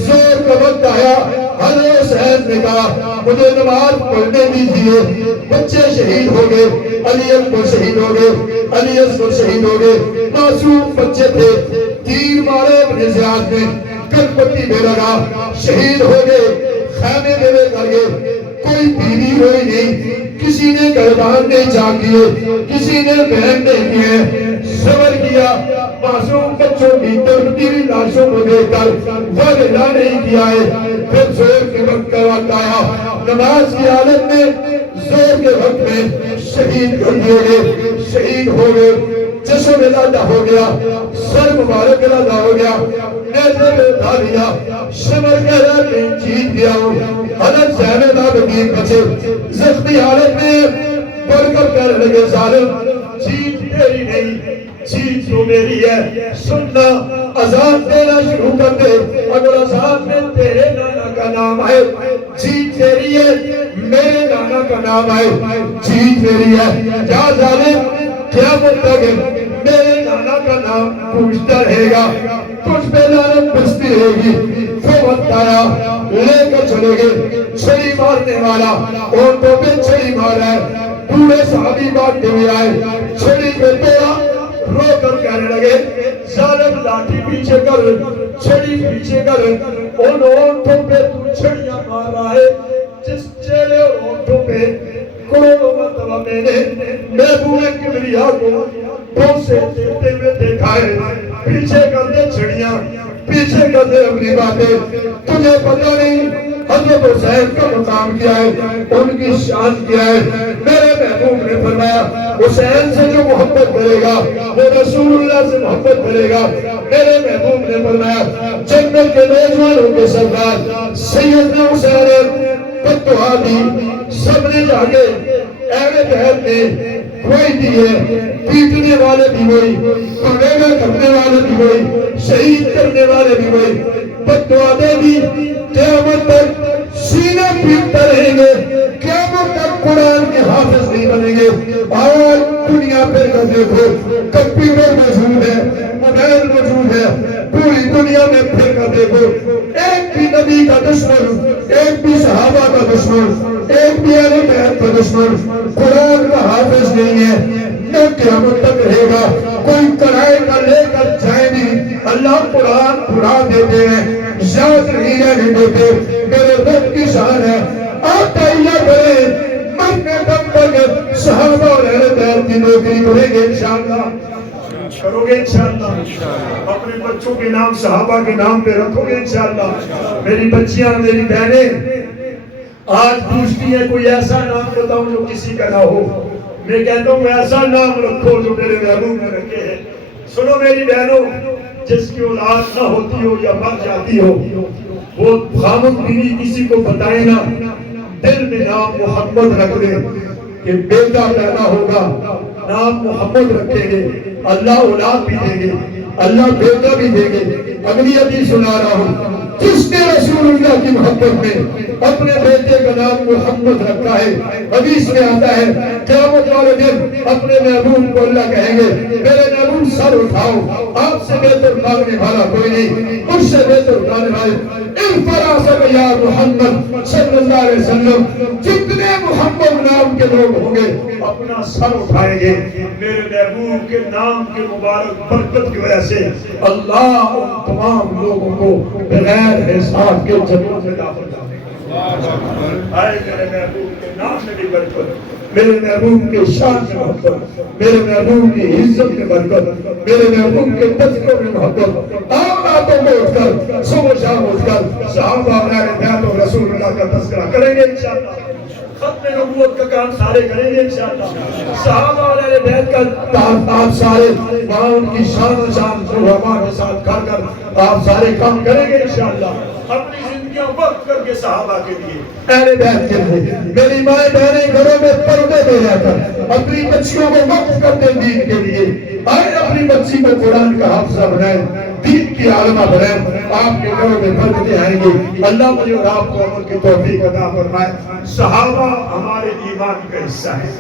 زور کا وقت آیا، حضرت حسین نے کہا مجھے نماز پڑھنے دیجیے. بچے شہید ہو گئے، علی اکبر شہید ہو گئے، علی اصغر شہید ہو گئے. معصوم بچے تھے، تیر مارے ابن زیاد نے، کل پٹی میں لگا، شہید ہو گئے. خیمے میں کر گئے، کوئی بیوی ہوئی نہیں، کسی نے گردان نہیں جھانکی ہے، کسی نے بہن نہیں کیے، صبر کیا، معصوم بچوں کی تڑپتی ہوئی لاشوں کو دیکھ کر وعدہ نہیں کیا ہے۔ پھر زور کے وقت کا وقت آیا، نماز کی حالت میں زور کے وقت میں شہید کر دیے گئے، شہید ہو گئے، جسم علیحدہ ہو گیا، سر مبارک علیحدہ ہو گیا، نیزے پہ اٹھا لیا، شمر کہہ رہا کہ جیت گیا ہوں۔ حضرت زین العابدین بچے زخمی حالت میں بڑھ کر کہنے لگے ظالم جیت تیری نہیں، جیت تو میری ہے، سننا اذان دینا شروع کر دے، اگر اذان میں تیرے نانا کا نام آئے جیت تیری ہے، میرے نانا کا نام آئے جیت میری ہے۔ کیا ظالم کیا متقب میرے نانا کا نام پوچھتا رہے گا، کچھ پہ لعنت بستی رہے گی۔ وہ وقت آیا، لے کر چلے گئے، چھڑی مارنے والا عورتوں پہ چھڑی مارا ہے، پورے صحابی بانٹے ہوئے آئے، چھڑی پہ توڑا، رو کر کہنے لگے ظالم لاٹھی پیچھے کر، چھڑی پیچھے کر، ان عورتوں پہ تو چھڑیاں مار رہا ہے جس چہرے اور عورتوں پہ کروڑوں مرتبہ میں نے محبوب کبریا کو بوسے دیتے ہوئے دیکھا ہے۔ پیچھے کر دے چھڑیاں، پیچھے کر دے اپنی باتیں، تجھے پتہ نہیں حضرت حسین کا مقام کیا ہے، ان کی شان کیا ہے۔ میرے محبوب نے فرمایا حسین سے جو محبت کرے گا وہ رسول اللہ سے محبت کرے گا۔ میرے محبوب نے فرمایا جنت کے نوجوانوں کے سردار سیدنا حسین بددعا دی، سب نے جا کے اہل بیت نے کوئی دیے، پیٹنے والے بھی وہی، پگیگا کرنے والے بھی وہی، شہید کرنے والے بھی وہی، بددعا دے دی، قیامت تک سینہ پیٹتے رہیں گے، قیامت تک قرآن کے حافظ نہیں بنیں گے۔ آج دنیا پہ کر دیکھو، کمپیوٹر موجود ہے، موبائل موجود ہے، پوری دنیا میں پھر کر دیکھو، ایک بھی نبی کا دشمن، ایک بھی صحابہ کا دشمن، ایک بھی اہل بیت کا دشمن قرآن کا حافظ نہیں ہے، نہ قیامت تک رہے گا۔ کوئی کڑھائی کا لے کر جائے نہیں، اللہ قرآن پڑھا دیتے ہیں، یاد نہیں رہنے دیتے۔ میرے رب کی شان ہے، آپ تیار کریں، مرنے دم تک صحابہ اور اہل بیت کی نوکری کریں گے انشاءاللہ، کرو گے انشاءاللہ، اپنے بچوں کے نام صحابہ کے نام پہ رکھو گے انشاءاللہ۔ میری بچیاں، میری بہنیں آج پوچھتی ہیں کوئی ایسا نام بتاؤ جو کسی کا نہ ہو، میں کہتا ہوں ایسا نام رکھو جو میرے محبوب نے رکھے ہیں۔ سنو میری بہنوں، جس کی اولاد نہ ہوتی ہو یا مر جاتی ہو وہ خامد بیوی کسی کو بتائے نا، دل میں نام محمد رکھ دے کہ بیٹا پیدا ہوگا، نام محمد رکھیں گے، اللہ اولاد بھی دیں گے، اللہ بیٹا بھی دیں گے۔ اگلی حدیث سنا رہا ہوں، جس نے رسول اللہ کی محبت میں اپنے بیٹے کا نام محمد رکھا ہے، حدیث میں آتا ہے قیامت والے دن اپنے محبوب کو اللہ کہیں گے میرے محبوب سر اٹھاؤ، آپ سے بہتر مانگنے والا کوئی نہیں، مجھ سے بہتر اٹھانے والے انفراسک یا محمد صلی اللہ علیہ وسلم۔ جتنے محمد نام کے لوگ ہوں گے اپنا سر اٹھائیں گے، میرے محبوب کے نام کے مبارک برکت کی وجہ سے اللہ ان تمام لوگوں کو بغیر حساب کے جنت میں داخل کرے گا۔ آئے میرے محبوب کے نام میں بھی برکت، میرے محبوب کے شان میں محبت، میرے محبوب کی عزت میں برکت، میرے محبوب کے تذکر میں محبت۔ آم راتوں کو اٹھ کر صبح شام اٹھ کر صحابہ اور اہل بیت اور رسول اللہ کا تذکرہ کریں گے انشاءاللہ، ختم نبوت کا کام سارے کریں گے انشاءاللہ، صحابہ اور اہل بیت کا آپ سارے وہاں ان کی شان و شان علماء کے ساتھ کھا کر آپ سارے کام کریں گے انشاءاللہ، اپنی زندگیاں وقت کر کے صحابہ کے لیے، اہل بیت کے لیے۔ میری مائیں بہنیں گھروں میں پردے دے رہا کر اپنی بچیوں کو وقت کر دیں دین کے لیے، آئے اپنی بچی کو قرآن کا حافظہ بنائیں، دین کی عالمہ بنائیں، آپ کے گھروں میں برکتیں آئیں گی۔ اللہ مجھے اور آپ کو عمل کی توفیق عطا فرمائے۔ صحابہ ہمارے ایمان کا حصہ ہے۔